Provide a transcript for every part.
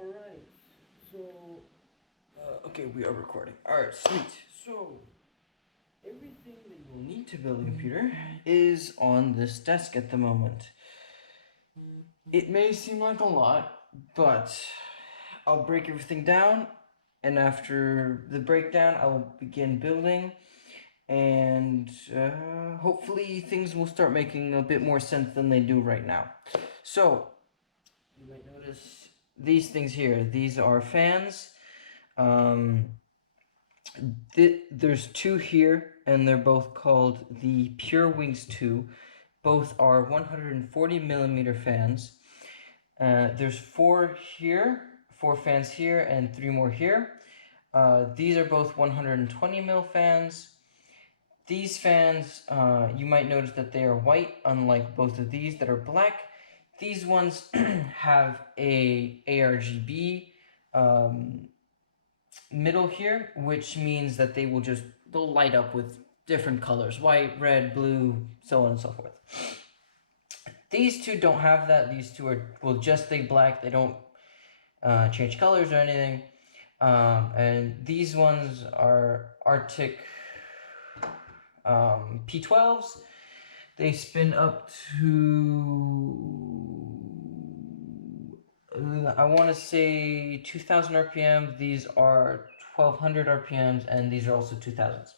Alright, so, okay, we are recording. Alright, sweet. So, everything that you will need to build a computer is on this desk at the moment. It may seem like a lot, but I'll break everything down, and after the breakdown, I will begin building, and hopefully things will start making a bit more sense than they do right now. So, you might notice these things here. These are fans. There's two here, and they're both called the Pure Wings 2. Both are 140 millimeter fans. There's four fans here, and three more here. These are both 120 mil fans. These fans, you might notice that they are white, unlike both of these that are black. These ones have a ARGB middle here, which means that they'll light up with different colors: white, red, blue, so on and so forth. These two don't have that. These two will just stay black. They don't change colors or anything. And these ones are Arctic P12s. They spin up to, I want to say 2000 RPM. These are 1200 RPMs, and these are also 2000s.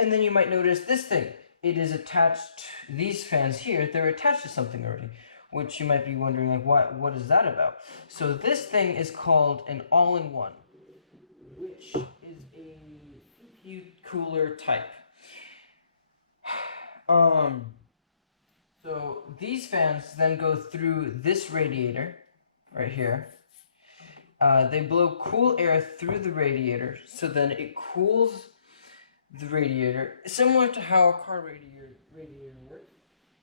And then you might notice this thing. It is attached, these fans here, they're attached to something already, which you might be wondering, like, what is that about? So this thing is called an all-in-one, which is a CPU cooler type. So these fans then go through this radiator right here. They blow cool air through the radiator, so then it cools the radiator, similar to how a car radiator works.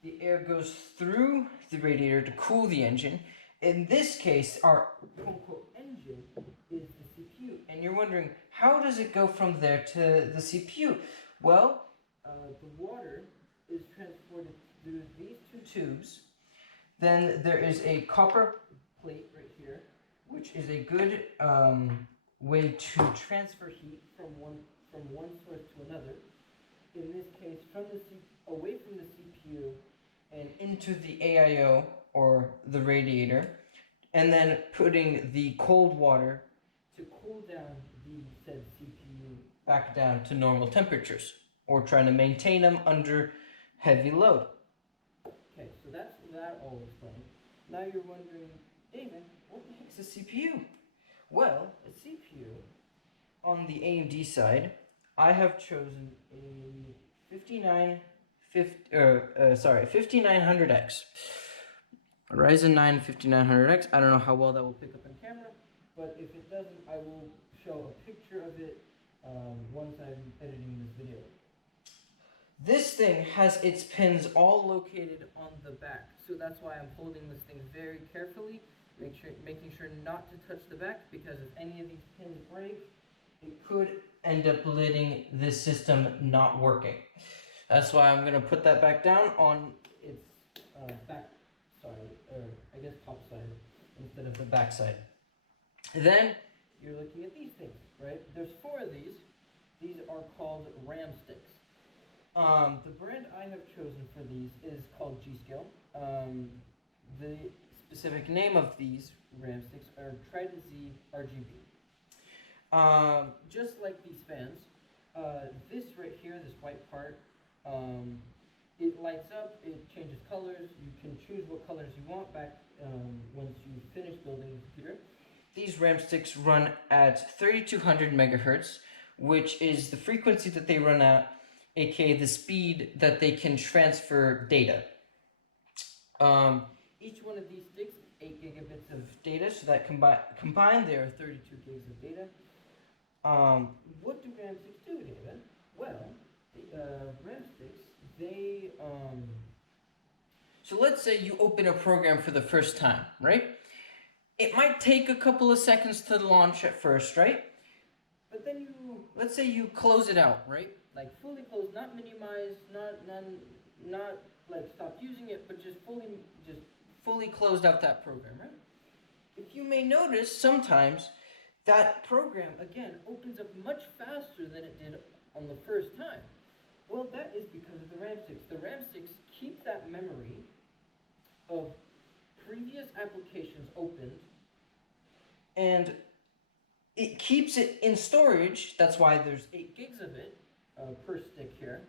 The air goes through the radiator to cool the engine. In this case, our quote-unquote engine is the CPU. And you're wondering, how does it go from there to the CPU? Well, the water is transported through these two tubes. Then there is a copper plate right here, which is a good way to transfer heat from one source to another. In this case, away from the CPU and into the AIO, or the radiator, and then putting the cold water to cool down the said CPU back down to normal temperatures, or trying to maintain them under heavy load. Okay, so that's that all explained. Now you're wondering, David, what the heck is a CPU? Well, a CPU, on the AMD side, I have chosen a 5900X. Ryzen 9 5900X. I don't know how well that will pick up on camera, but if it doesn't, I will show a picture of it once I'm editing this video. This thing has its pins all located on the back, so that's why I'm holding this thing very carefully, making sure not to touch the back, because if any of these pins break, it could end up letting this system not working. That's why I'm going to put that back down on its back side, or I guess top side, instead of the back side. Then you're looking at these things, right? There's four of these. These are called RAM sticks. The brand I have chosen for these is called G.Skill. The specific name of these RAM sticks are Trident Z RGB. Just like these fans, this right here, this white part, it lights up, it changes colors. You can choose what colors you want back once you finish building the computer. These RAM sticks run at 3200 megahertz, which is the frequency that they run at, aka the speed that they can transfer data. Each one of these sticks, 8 gigabits of data, so that combined there are 32 gigs of data. What do RAM sticks do, David? Well, RAM sticks, they, so let's say you open a program for the first time, right? It might take a couple of seconds to launch at first, right? But then let's say you close it out, right? Like fully closed, not minimized, not like stop using it, but just fully closed out that program, right? if you may notice, sometimes that program, again, opens up much faster than it did on the first time. Well, that is because of the RAM sticks. The RAM sticks keep that memory of previous applications opened, and it keeps it in storage. That's why there's 8 gigs of it per stick here.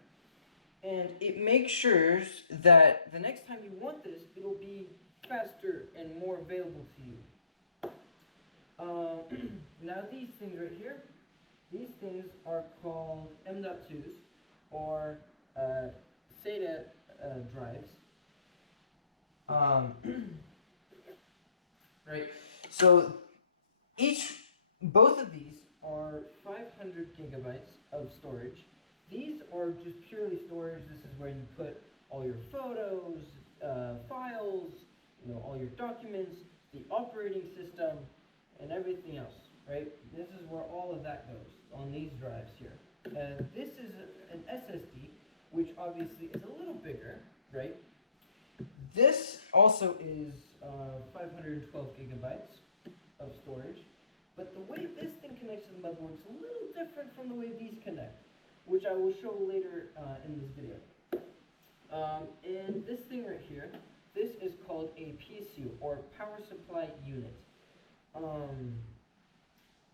And it makes sure that the next time you want this, it'll be faster and more available to you. Now these things right here, these things are called M.2s, or SATA drives. Right. So both of these are 500 gigabytes of storage. These are just purely storage. This is where you put all your photos, files, all your documents, the operating system, and everything else, right? This is where all of that goes on these drives here. This is an SSD, which obviously is a little bigger, right? This also is 512 gigabytes of storage, but the way this thing connects to the motherboard is a little different from the way these connect, which I will show later in this video. And this thing right here, this is called a PSU, or power supply unit.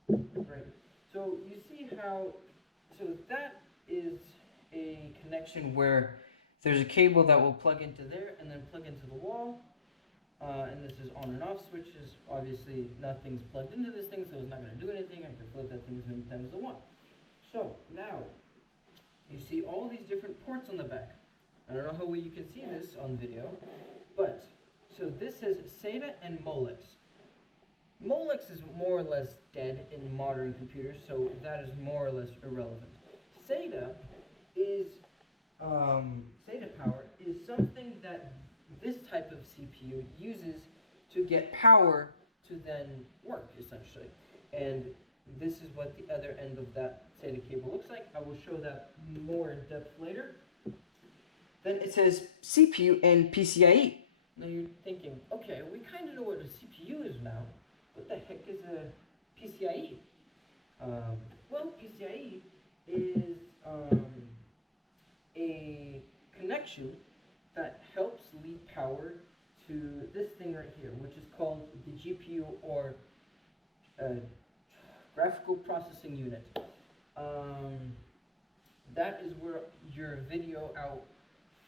Right. So you see how, so that is a connection where there's a cable that will plug into there and then plug into the wall. And this is on and off switches. Obviously, nothing's plugged into this thing, so it's not going to do anything. I can flip that thing as many times as I want. So now, you see all these different ports on the back. I don't know how well you can see this on video, but so this says SATA and Molex. Molex is more or less dead in modern computers, so that is more or less irrelevant. SATA is SATA power is something that this type of CPU uses to get power to then work, essentially. And this is what the other end of that SATA cable looks like. I will show that more in depth later. Then it says CPU and PCIe. Now you're thinking, okay, we kind of know what a CPU is now. What the heck is a PCIe? Well, PCIe is a connection that helps lead power to this thing right here, which is called the GPU, or graphical processing unit. That is where your video out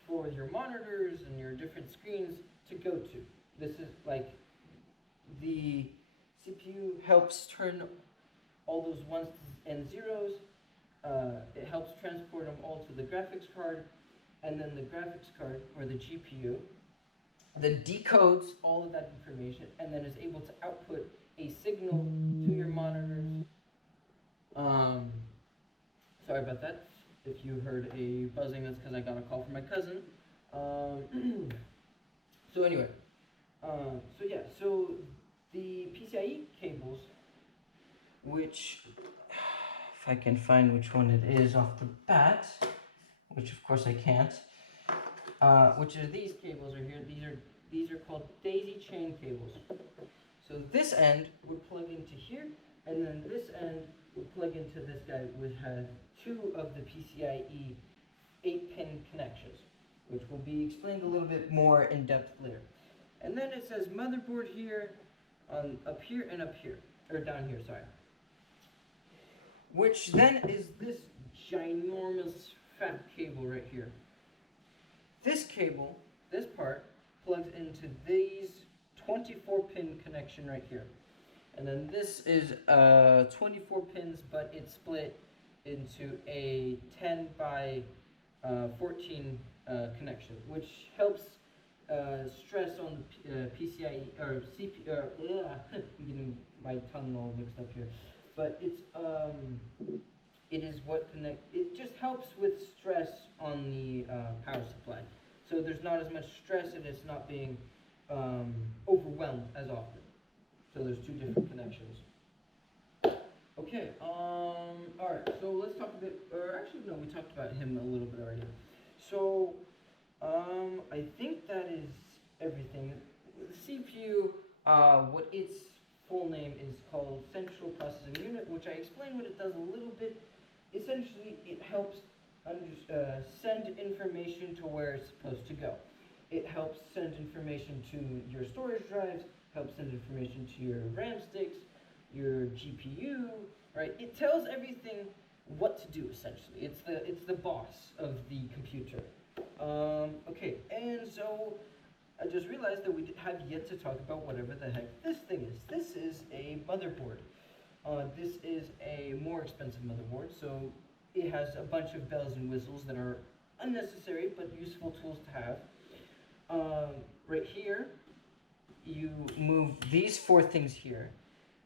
for your monitors and your different screens to go to. This is like the CPU helps turn all those ones and zeros. It helps transport them all to the graphics card, and then the graphics card, or the GPU, then decodes all of that information and then is able to output a signal to your monitors. Sorry about that. If you heard a buzzing, that's because I got a call from my cousin. So anyway, so the PCIe cables, which, if I can find which one it is off the bat, which of course I can't, which are these cables right here. These are called daisy chain cables. So this end would plug into here, and then this end would plug into this guy, which has 2 of the PCIe 8-pin connections, which will be explained a little bit more in depth later. And then it says motherboard here, up here and up here, or down here, sorry. Which then is this ginormous fat cable right here. This cable, this part, plugs into these 24-pin connection right here. And then this is 24 pins, but it's split into a 10 by 14 connection, which helps stress on the PCIe, or CPU, I'm getting my tongue all mixed up here. But it is what it just helps with stress on the power supply. So there's not as much stress, and it's not being overwhelmed as often. So there's 2 different connections. Okay, alright, so let's talk a bit, or actually no, we talked about him a little bit already. So, I think that is everything. The CPU, what its full name is called Central Processing Unit, which I explained what it does a little bit. Essentially, it helps send information to where it's supposed to go. It helps send information to your storage drives, helps send information to your RAM sticks, your GPU, right? It tells everything what to do, essentially. It's the boss of the computer. Okay, and so I just realized that we have yet to talk about whatever the heck this thing is. This is a motherboard. This is a more expensive motherboard, so it has a bunch of bells and whistles that are unnecessary but useful tools to have. Right here, you move these four things here,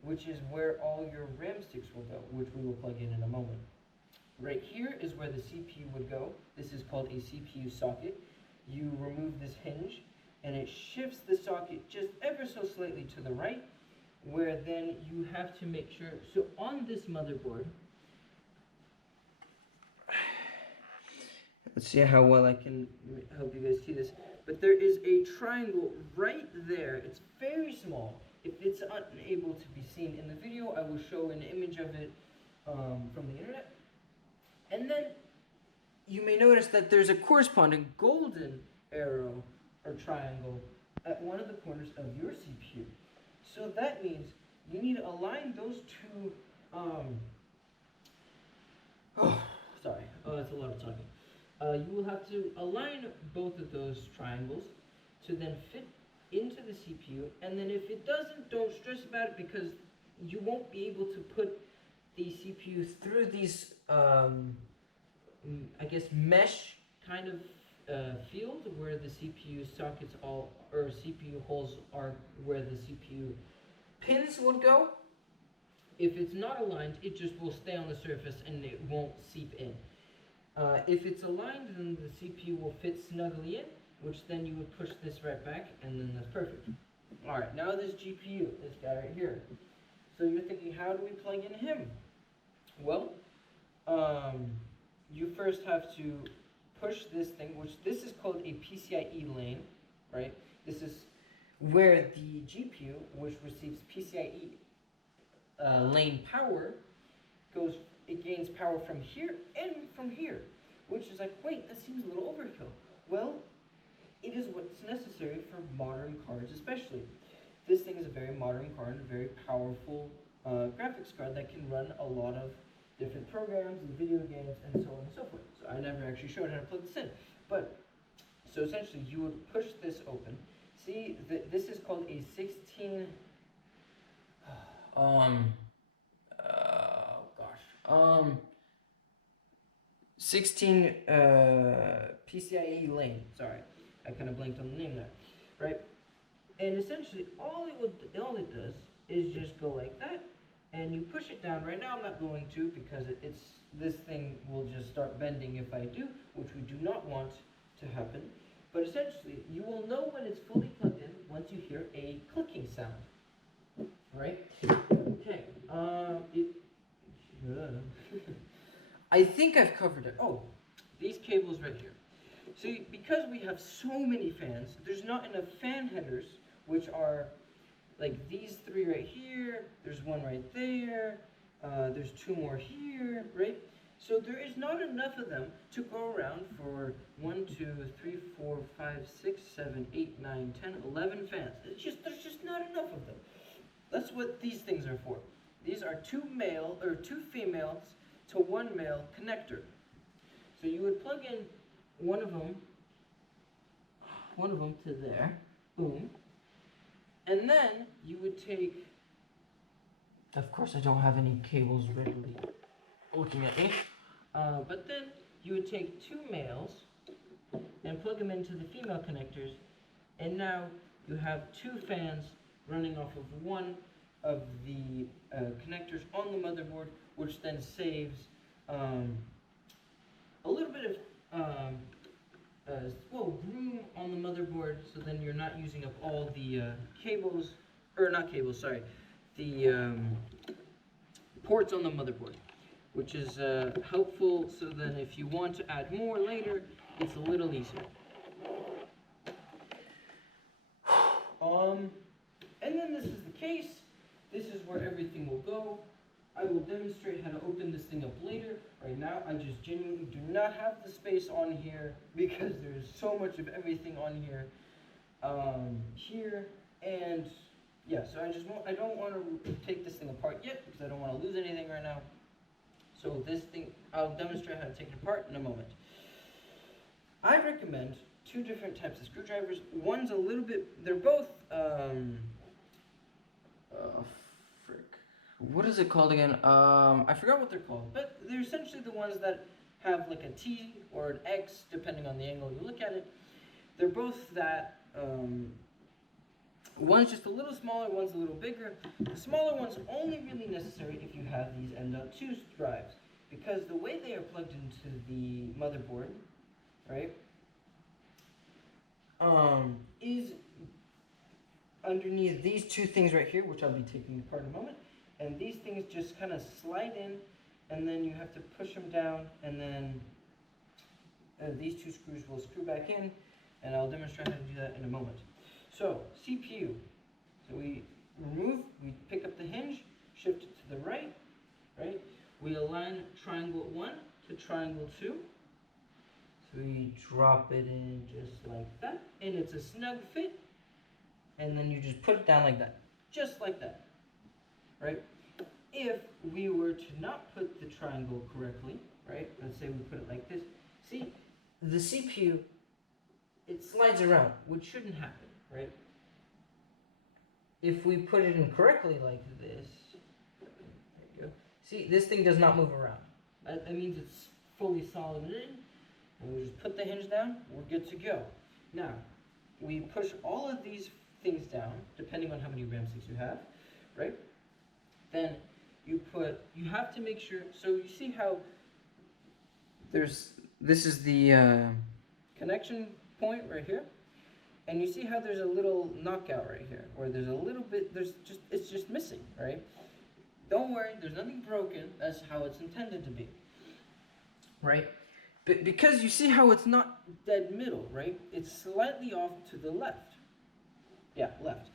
which is where all your RAM sticks will go, which we will plug in a moment. Right here is where the CPU would go. This is called a CPU socket. You remove this hinge, and it shifts the socket just ever so slightly to the right, where then you have to make sure, so on this motherboard, let's see how well I can help you guys see this, but there is a triangle right there. It's very small. If it's unable to be seen in the video, I will show an image of it from the internet. And then you may notice that there's a corresponding golden arrow or triangle at one of the corners of your CPU. So that means you need to align those two, sorry, that's a lot of talking. You will have to align both of those triangles to then fit into the CPU, and then if it doesn't, don't stress about it, because you won't be able to put the CPU through these, I guess, mesh kind of field where the CPU sockets or CPU holes are where the CPU pins would go. If it's not aligned, it just will stay on the surface and it won't seep in. If it's aligned, then the CPU will fit snugly in, which then you would push this right back, and then that's perfect. Alright, now this GPU, this guy right here. So you're thinking, how do we plug in him? Well, you first have to push this thing, which this is called a PCIe lane, right? This is where the GPU, which receives PCIe lane power, it gains power from here and from here, which is like, wait, that seems a little overkill. Well, it is what's necessary for modern cards especially. This thing is a very modern card, a very powerful graphics card that can run a lot of different programs and video games and so on and so forth. So I never actually showed how to plug this in. But, so essentially you would push this open. See, this is called a 16, 16 PCIe lane. Sorry, I kind of blanked on the name there, right? And essentially, all it does is just go like that, and you push it down. Right now, I'm not going to, because this thing will just start bending if I do, which we do not want to happen. But essentially, you will know when it's fully plugged in once you hear a clicking sound, right? Okay. I think I've covered it. Oh, these cables right here. See, because we have so many fans, there's not enough fan headers, which are like these three right here, there's one right there, there's two more here, right? So there is not enough of them to go around for 1, 2, 3, 4, 5, 6, 7, 8, 9, 10, 11 fans. There's just not enough of them. That's what these things are for. These are two females to one male connector. So you would plug in one of them to there, boom, and then you would take, of course I don't have any cables readily looking at me, but then you would take two males and plug them into the female connectors, and now you have two fans running off of one of the connectors on the motherboard, which then saves a little bit of room on the motherboard, so then you're not using up all the cables, or not cables, sorry, the ports on the motherboard, which is helpful, so then if you want to add more later, it's a little easier. And then this is the case. this is where everything will go. I will demonstrate how to open this thing up later. Right now, I just genuinely do not have the space on here because there's so much of everything on here. Here, and yeah, so I don't want to take this thing apart yet because I don't want to lose anything right now. So this thing, I'll demonstrate how to take it apart in a moment. I recommend two different types of screwdrivers. One's a little bit, they're both, what is it called again? I forgot what they're called, but they're essentially the ones that have like a T or an X, depending on the angle you look at it. They're both that, one's just a little smaller, one's a little bigger. The smaller one's only really necessary if you have these M.2 drives, because the way they are plugged into the motherboard, right, is underneath these two things right here, which I'll be taking apart in a moment. And these things just kind of slide in, and then you have to push them down, and then these two screws will screw back in, and I'll demonstrate how to do that in a moment. So, CPU. So we pick up the hinge, shift it to the right, right? We align triangle 1 to triangle 2. So we drop it in just like that, and it's a snug fit, and then you just put it down like that, just like that. Right? If we were to not put the triangle correctly, right? Let's say we put it like this. See, the CPU, it slides around, which shouldn't happen, right? If we put it in correctly like this, there you go. See, this thing does not move around. That means it's fully solid in, and we just put the hinge down, we're good to go. Now, we push all of these things down, depending on how many RAM sticks you have, right? Then you have to make sure, so you see how this is the connection point right here, and you see how there's a little knockout right here, or there's a little bit, it's just missing, right? Don't worry, there's nothing broken, that's how it's intended to be, right? But because you see how it's not dead middle, right? It's slightly off to the left. Yeah, left.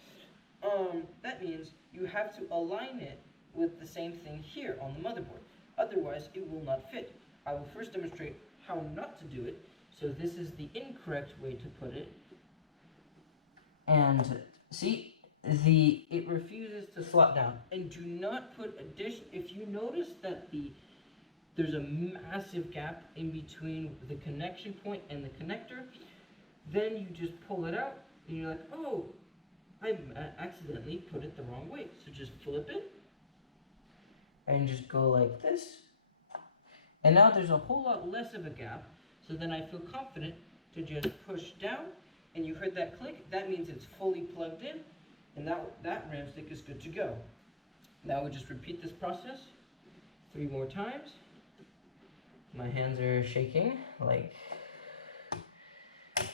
That means you have to align it with the same thing here on the motherboard. Otherwise, it will not fit. I will first demonstrate how not to do it. So this is the incorrect way to put it. And see, it refuses to slot down. And do not put if you notice that there's a massive gap in between the connection point and the connector, then you just pull it out, and you're like, oh, I accidentally put it the wrong way. So just flip it, and just go like this. And now there's a whole lot less of a gap, so then I feel confident to just push down, and you heard that click, that means it's fully plugged in, and that RAM stick is good to go. Now we just repeat this process 3 more times. My hands are shaking, like,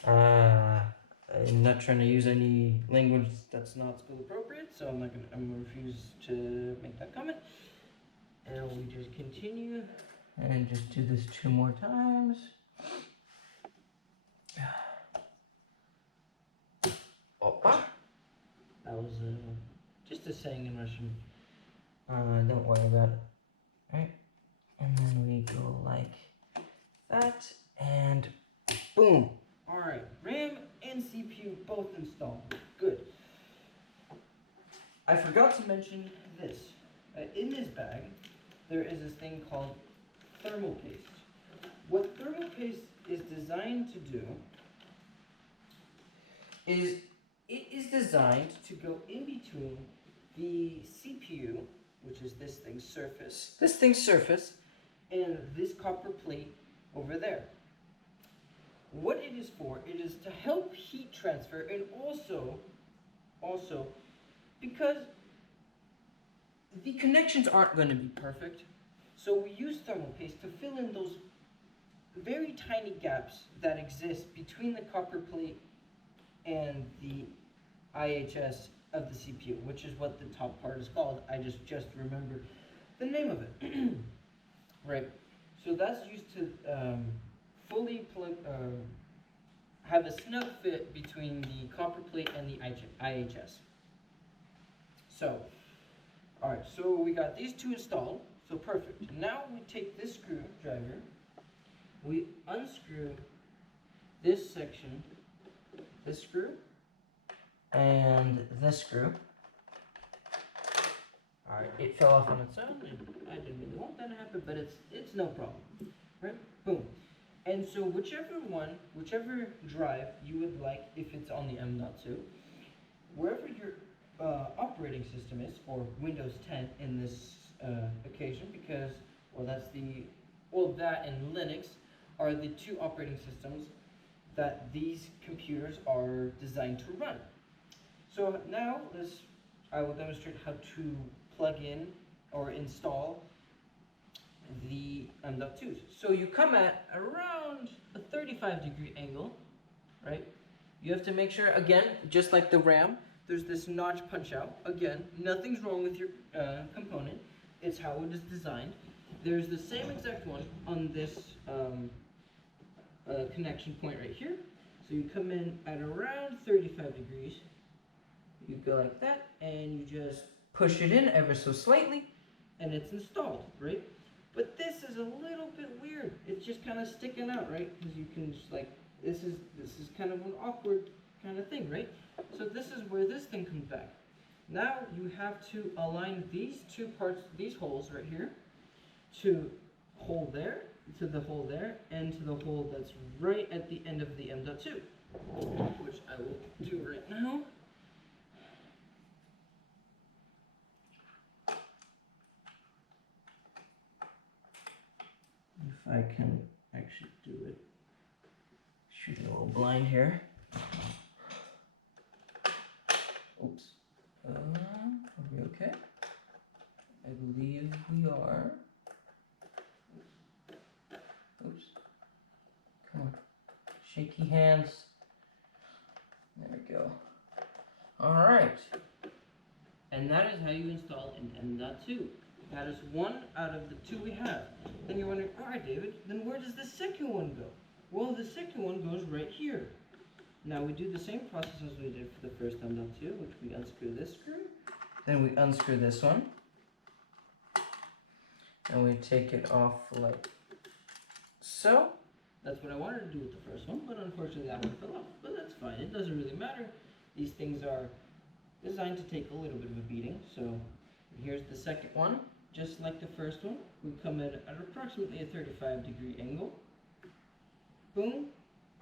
I'm not trying to use any language that's not school appropriate, so I'm gonna refuse to make that comment. And we just continue and just do this 2 more times. Opa. That was just a saying in Russian. Don't worry about it. Alright. And then we go like that, and boom. Alright, RAM and CPU both installed. Good. I forgot to mention this. In this bag, there is this thing called thermal paste. What thermal paste is designed to do is it is designed to go in between the CPU, which is this thing's surface, and this copper plate over there. What it is for, it is to help heat transfer, and also because the connections aren't going to be perfect, so we use thermal paste to fill in those very tiny gaps that exist between the copper plate and the IHS of the CPU, which is what the top part is called. I just remembered the name of it. Right, so that's used to fully have a snug fit between the copper plate and the IHS. So Alright, so we got these two installed, so perfect. Now we take this screwdriver, we unscrew this section, this screw, and this screw. Alright, it fell off on its own, and I didn't really want that to happen, but it's no problem. Right? Boom. And so whichever drive you would like, if it's on the M.2, wherever your operating system is for Windows 10 in this occasion, because, well, that and Linux are the two operating systems that these computers are designed to run. So now I will demonstrate how to plug in or install the M.2s. So you come at around a 35-degree angle, right? You have to make sure, again, just like the RAM, there's this notch punch out. Again, nothing's wrong with your component. It's how it is designed. There's the same exact one on this connection point right here. So you come in at around 35 degrees. You go like that, and you just push it in ever so slightly, and it's installed, right? But this is a little bit weird. It's just kind of sticking out, right? Because you can just like, this is kind of an awkward kind of thing, right? So this is where this thing comes back. Now you have to align these two parts, these holes right here, to hole there, to the hole there, and to the hole that's right at the end of the M.2, which I will do right now. If I can actually do it. Shooting a little blind here. Oops. Are we okay? I believe we are. Oops. Come on. Shaky hands. There we go. Alright. And that is how you install an M.2. That is one out of the two we have. Then you're wondering, alright David, then where does the second one go? Well, the second one goes right here. Now we do the same process as we did for the first M.2, which we unscrew this screw. Then we unscrew this one. And we take it off like so. That's what I wanted to do with the first one, but unfortunately that one fell off. But that's fine, it doesn't really matter. These things are designed to take a little bit of a beating. So here's the second one. Just like the first one, we come in at approximately a 35-degree angle. Boom.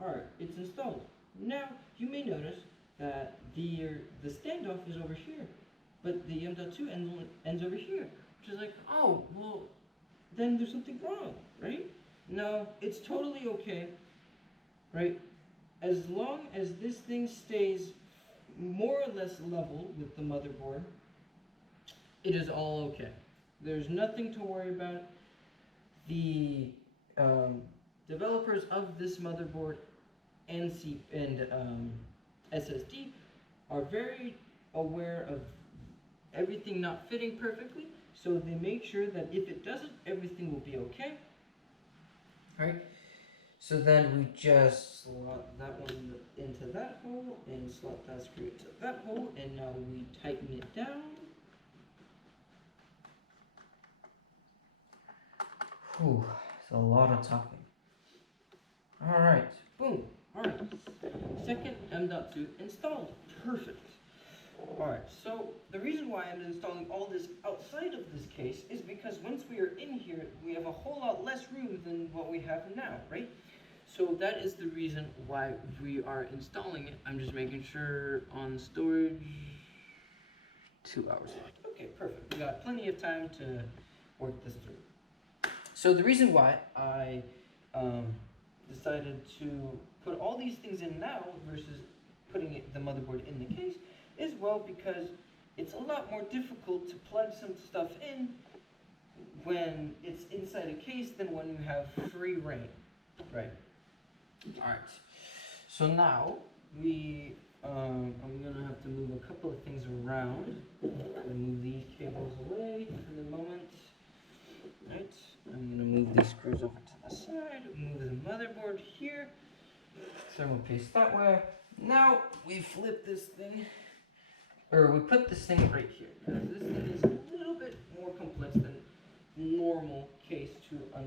Alright, it's installed. Now, you may notice that the standoff is over here, but the M.2 ends over here, which is like, oh, well, then there's something wrong, right? No, it's totally okay, right? As long as this thing stays more or less level with the motherboard, it is all okay. There's nothing to worry about. The developers of this motherboard and SSD are very aware of everything not fitting perfectly, so they make sure that if it doesn't, everything will be okay. Alright, so then we just slot that one into that hole and slot that screw into that hole, and now we tighten it down. Whew, it's a lot of talking. Alright, boom. Alright, second M.2 installed. Perfect. Alright, so the reason why I'm installing all this outside of this case is because once we are in here, we have a whole lot less room than what we have now, right? So that is the reason why we are installing it. I'm just making sure on storage, 2 hours. Okay, perfect. We got plenty of time to work this through. So the reason why I decided to put all these things in now versus putting the motherboard in the case is, well, because it's a lot more difficult to plug some stuff in when it's inside a case than when you have free reign, right? Alright, so now I'm gonna have to move a couple of things around. I'm gonna move these cables away for the moment. Right, I'm gonna move these screws over to the side, move the motherboard here, thermal paste that way. Now we flip this thing, or we put this thing right here. Now, this thing is a little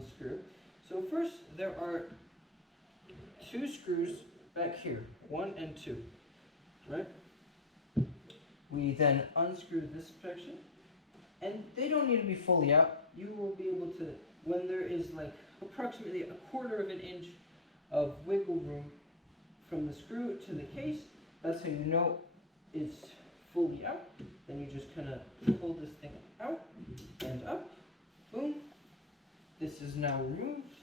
unscrew. So first, there are 2 screws back here, 1 and 2, right? We then unscrew this section, and they don't need to be fully out. You will be able to, when there is like approximately 1/4 of an inch of wiggle room from the screw to the case, that's how you know it's fully out. Then you just kind of pull this thing out and up, boom. This is now removed.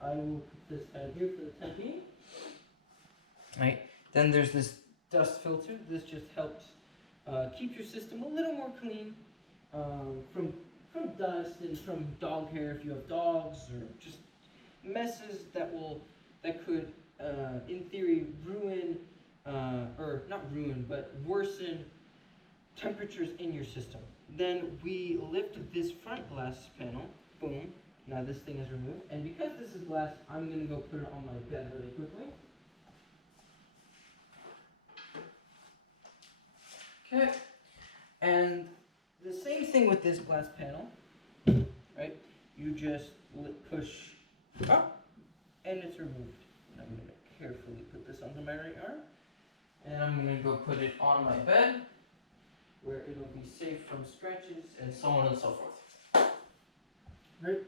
I will put this out here for the time being. Right. Then there's this dust filter. This just helps keep your system a little more clean from dust and from dog hair if you have dogs, or just messes that could in theory ruin or not ruin but worsen temperatures in your system. Then we lift this front glass panel, boom. Now this thing is removed, and because this is glass, I'm gonna go put it on my bed really quickly. Okay, and the same thing with this glass panel, right? You just push up, and it's removed. I'm going to carefully put this onto my right arm, and I'm going to go put it on my bed, where it'll be safe from scratches and so on and so forth. Right?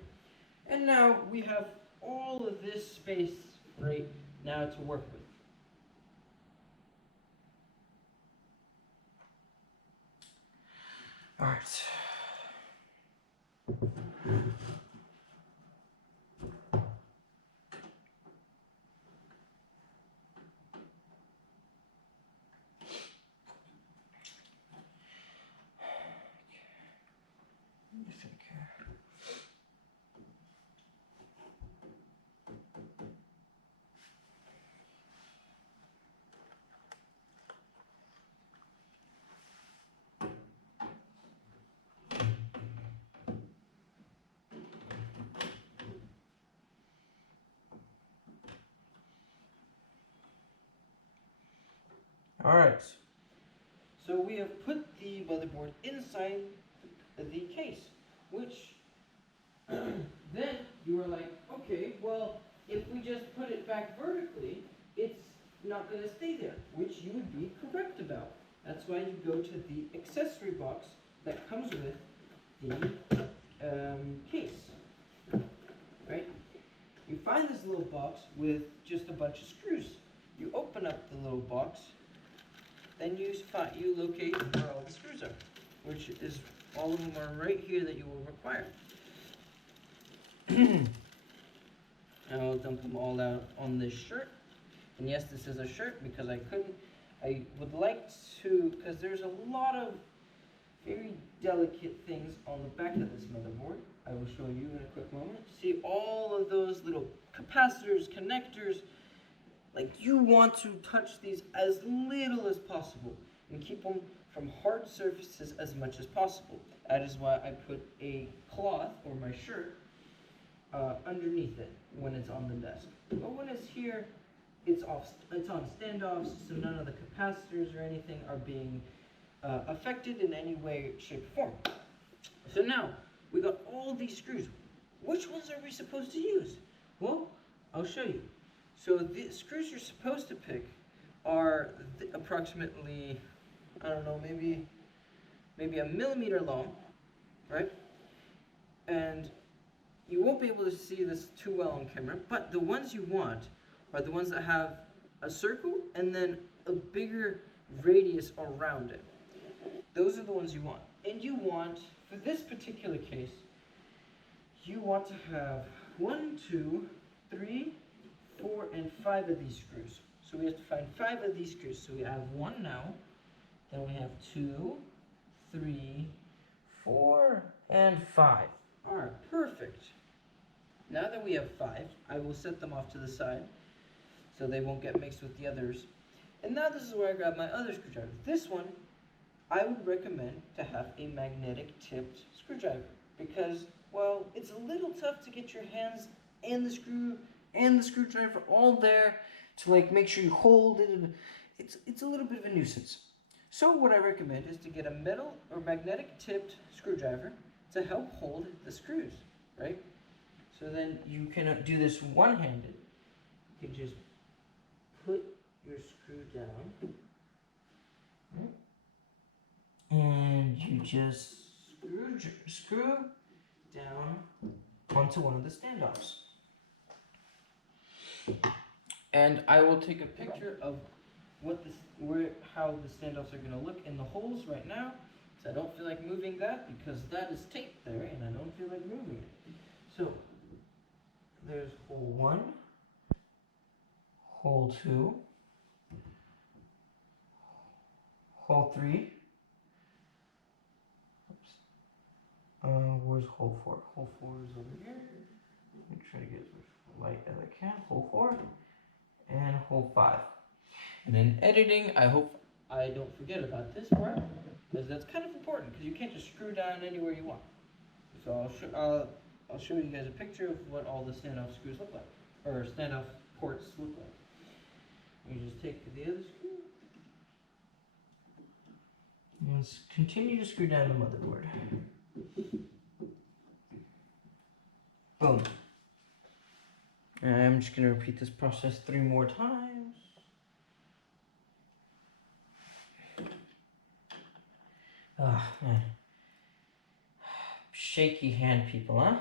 And now we have all of this space right now to work with. All right. Alright, so we have put the motherboard inside the case, which then you were like, okay, well, if we just put it back vertically, it's not going to stay there, which you would be correct about. That's why you go to the accessory box that comes with the case, right? You find this little box with just a bunch of screws. You open up the little box, then you locate where all the screws are, which is all of them are right here that you will require. I'll dump them all out on this shirt. And yes, this is a shirt because I would like to, because there's a lot of very delicate things on the back of this motherboard. I will show you in a quick moment. See all of those little capacitors, connectors. Like, you want to touch these as little as possible and keep them from hard surfaces as much as possible. That is why I put a cloth or my shirt underneath it when it's on the desk. But when it's here, it's on standoffs, so none of the capacitors or anything are being affected in any way, shape, or form. So now, we got all these screws. Which ones are we supposed to use? Well, I'll show you. So the screws you're supposed to pick are approximately, I don't know, maybe a millimeter long, right? And you won't be able to see this too well on camera, but the ones you want are the ones that have a circle and then a bigger radius around it. Those are the ones you want. And you want, for this particular case, you want to have 1, 2, 3, 4, and 5 of these screws. So we have to find 5 of these screws. So we have 1 now, then we have 2, 3, 4, and 5. Alright, perfect. Now that we have 5, I will set them off to the side so they won't get mixed with the others. And now this is where I grab my other screwdriver. This one, I would recommend to have a magnetic tipped screwdriver because, well, it's a little tough to get your hands and the screw and the screwdriver all there to like make sure you hold it. It's a little bit of a nuisance. So what I recommend is to get a metal or magnetic tipped screwdriver to help hold the screws, right? So then you can do this one-handed. You can just put your screw down. And you just screw down onto one of the standoffs. And I will take a picture of how the standoffs are going to look in the holes right now. So I don't feel like moving that because that is taped there and I don't feel like moving it. So there's hole 1, hole 2, hole 3. Oops. Where's hole 4? Hole 4 is over here. Let me try to get as much light as I can. Hole 4 and hole 5. And in editing, I hope I don't forget about this part because that's kind of important because you can't just screw down anywhere you want. So I'll show you guys a picture of what all the standoff screws look like, or standoff ports look like. You just take the other screw. And let's continue to screw down the motherboard. Boom. And I'm just going to repeat this process 3 more times. Ah, man. Shaky hand people, huh?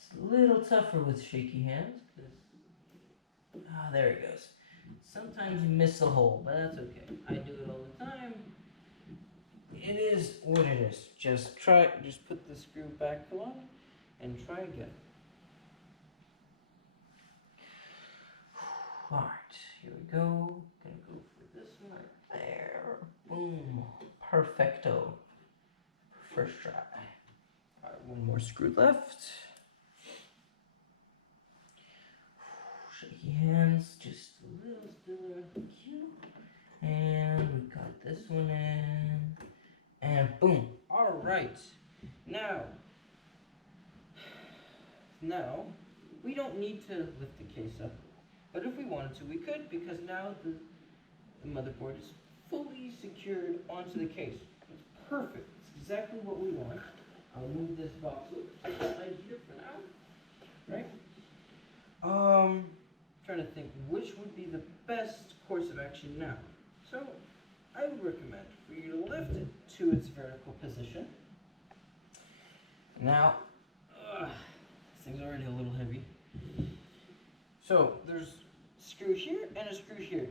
It's a little tougher with shaky hands. There it goes. Sometimes you miss a hole, but that's okay. I do it all the time. It is what it is. Just put the screw back on and try again. Alright, here we go. Gonna go for this one right there. Boom. Perfecto. First try. Alright, one more screw left. Shaky hands, just a little stiller. Thank you. And we got this one in. And boom. Alright. Now, we don't need to lift the case up. But if we wanted to, we could, because now the motherboard is fully secured onto the case. It's perfect. It's exactly what we want. I'll move this box aside here for now. Right? Trying to think which would be the best course of action now. So, I would recommend for you to lift it to its vertical position. Now, this thing's already a little heavy. So there's a screw here and a screw here.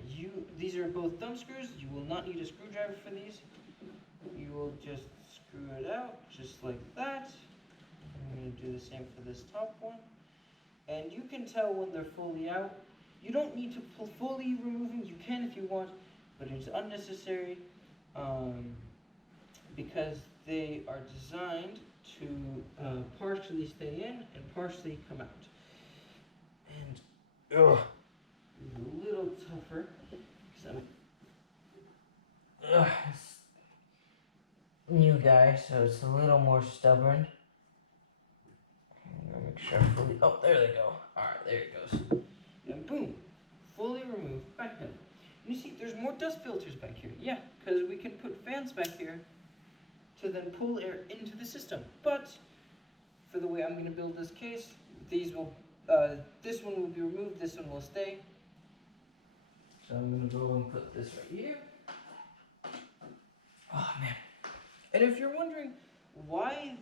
These are both thumb screws. You will not need a screwdriver for these. You will just screw it out just like that. I'm going to do the same for this top one. And you can tell when they're fully out. You don't need to fully remove them. You can if you want, but it's unnecessary because they are designed to partially stay in and partially come out. And it's a little tougher because I'm new guy, so it's a little more stubborn. I'm gonna make sure I fully. Oh, there they go. All right, there it goes. And boom, fully removed back then. You see, there's more dust filters back here. Yeah, because we can put fans back here to then pull air into the system. But for the way I'm going to build this case, this one will be removed, this one will stay. So I'm going to go and put this right here. Oh man. And if you're wondering why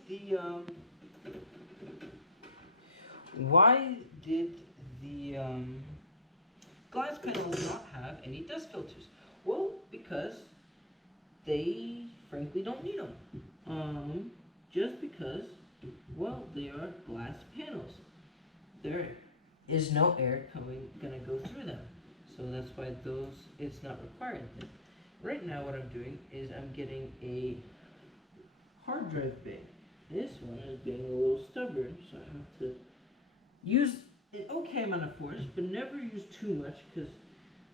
did the glass panels not have any dust filters? Well, because they frankly don't need them. Just because, well, they are glass panels. There is no air gonna go through them. So that's why it's not required. Right now what I'm doing is I'm getting a hard drive bay. This one is being a little stubborn, so I have to use an okay amount of force, but never use too much, because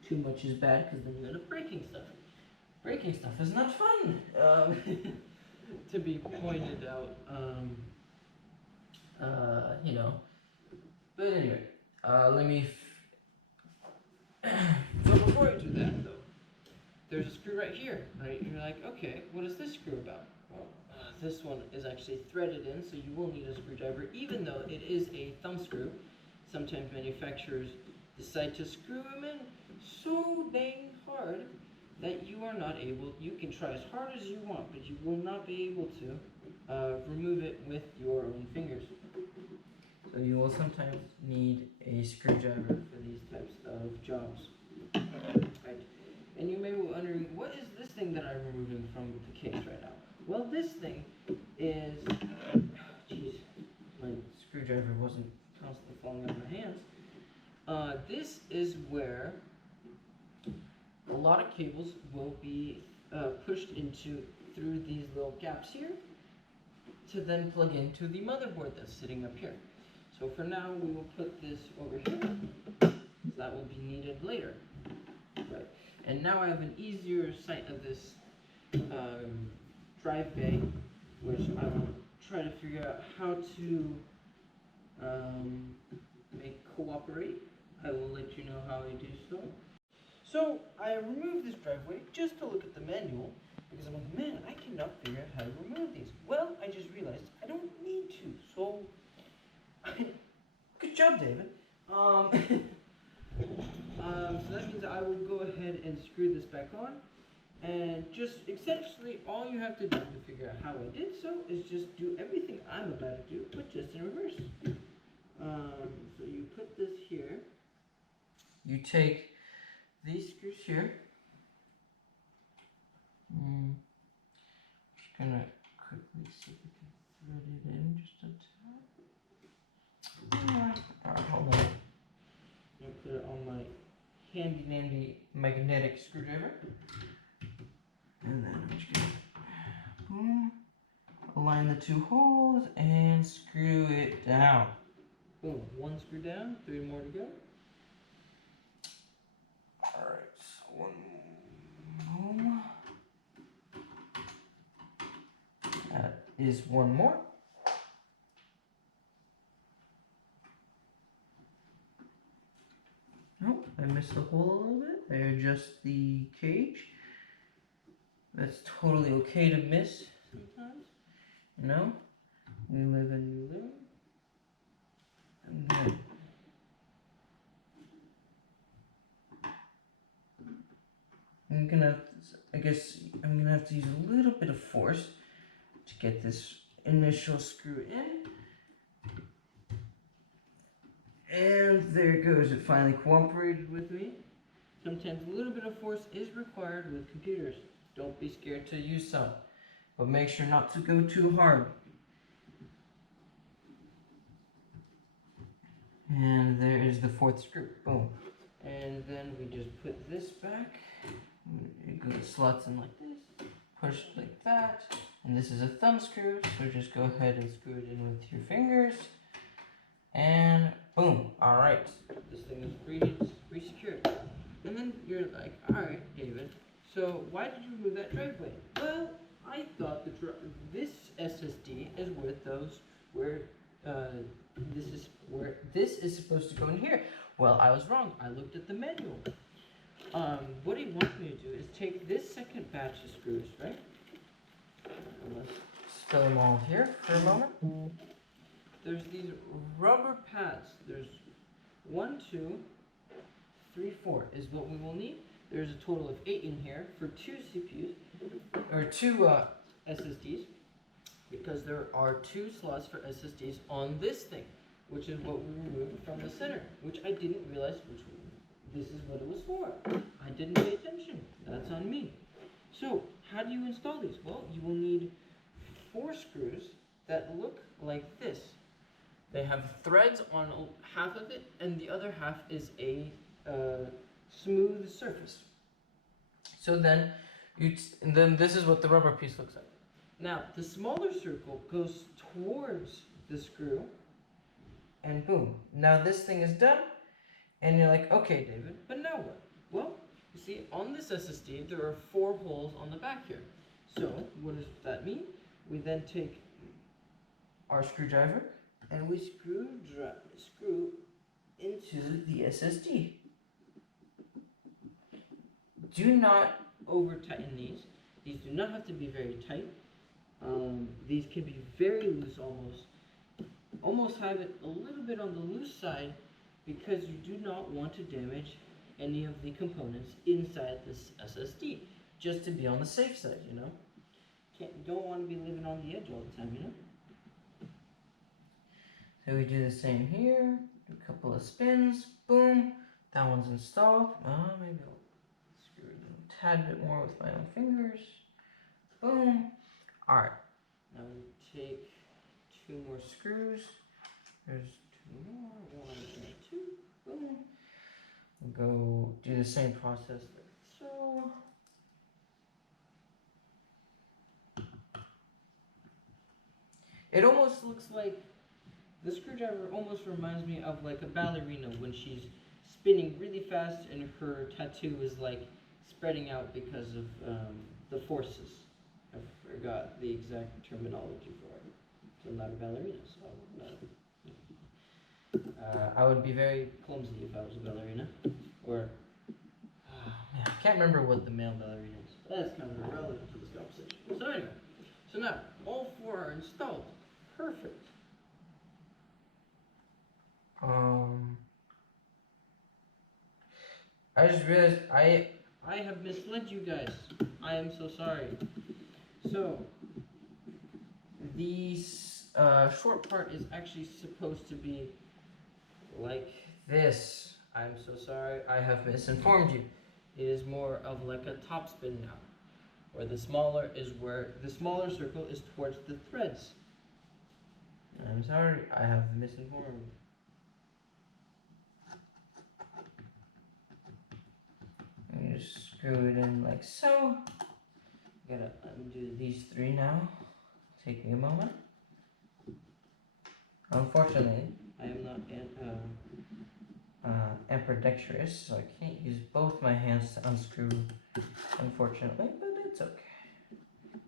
too much is bad, because then you end up breaking stuff. Breaking stuff is not fun, to be pointed out, you know. But anyway, let me, so before I do that though, there's a screw right here, right? And you're like, okay, what is this screw about? Well, this one is actually threaded in, so you will need a screwdriver, even though it is a thumb screw. Sometimes manufacturers decide to screw them in so dang hard that you are not able, you can try as hard as you want, but you will not be able to remove it with your own fingers. So you will sometimes need a screwdriver for these types of jobs. Right. And you may be wondering, what is this thing that I'm removing from the case right now? Well, this thing is, jeez, my screwdriver wasn't constantly falling out of my hands. This is where a lot of cables will be pushed into through these little gaps here to then plug into the motherboard that's sitting up here. So for now, we will put this over here, so that will be needed later. Right. And now I have an easier sight of this drive bay, which I will try to figure out how to make cooperate. I will let you know how I do so. So I removed this driveway just to look at the manual, because I'm like, man, I cannot figure out how to remove these. Well, I just realized I don't need to, so good job, David. So that means I will go ahead and screw this back on, and just essentially all you have to do to figure out how I did so is just do everything I'm about to do, but just in reverse. So you put this here. You take these screws here. Just gonna quickly see if we can thread it in just a tad. Alright, hold on. I'm gonna put it on my handy dandy magnetic screwdriver. And then I'm just gonna boom, align the two holes and screw it down. Boom, one screw down, 3 more to go. Alright, so one more. That is one more. Nope, I missed the hole a little bit. I adjust the cage. That's totally okay to miss sometimes. You know? We live and we learn. And then I'm gonna have to use a little bit of force to get this initial screw in. And there it goes, it finally cooperated with me. Sometimes a little bit of force is required with computers. Don't be scared to use some, but make sure not to go too hard. And there is the 4th screw, boom. And then we just put this back. It goes, slots in like this, push like that. And this is a thumb screw, so just go ahead and screw it in with your fingers. And boom, all right. This thing is pre-secured. And then you're like, all right, David, so why did you remove that driveway? Well, I thought this SSD is with those where this is supposed to go in here. Well, I was wrong. I looked at the manual. What he wants me to do is take this second batch of screws, right? Let's stow them all here for a moment. There's these rubber pads. There's 1, 2, 3, 4 is what we will need. There's a total of 8 in here for 2 CPUs, or 2 SSDs, because there are 2 slots for SSDs on this thing, which is what we removed from the center, which I didn't realize this is what it was for. I didn't pay attention. That's on me. So, how do you install these? Well, you will need 4 screws that look like this. They have threads on half of it, and the other half is a smooth surface. So then, this is what the rubber piece looks like. Now, the smaller circle goes towards the screw, and boom. Now this thing is done, and you're like, okay, David, but now what? Well, you see, on this SSD, there are 4 holes on the back here. So, what does that mean? We then take our screwdriver, and we screw into the SSD. Do not over tighten these. These do not have to be very tight. These can be very loose almost have it a little bit on the loose side because you do not want to damage any of the components inside this SSD, just to be on the safe side, you know? Don't want to be living on the edge all the time, you know? So we do the same here, do a couple of spins, boom, that one's installed. Maybe I'll screw it in a tad bit more with my own fingers, boom. Alright, now we take 2 more screws, there's 2 more, 1 and 2, boom. We'll go do the same process like so. It almost looks like, the screwdriver almost reminds me of like a ballerina when she's spinning really fast and her tattoo is like spreading out because of the forces. I forgot the exact terminology for it. So I'm not a ballerina, so I would be very clumsy if I was a ballerina. Or, man, I can't remember what the male ballerina is. That's kind of irrelevant to this conversation. So anyway, so now all 4 are installed. Perfect. I just realized I have misled you guys. I am so sorry. So the short part is actually supposed to be like this. I'm so sorry. I have misinformed you. It is more of like a top spin now, where the smaller circle is towards the threads. I'm sorry. I have misinformed. You just screw it in like so. Gotta undo these 3 now. Take me a moment. Unfortunately, I am not ambidextrous, so I can't use both my hands to unscrew, unfortunately, but it's okay.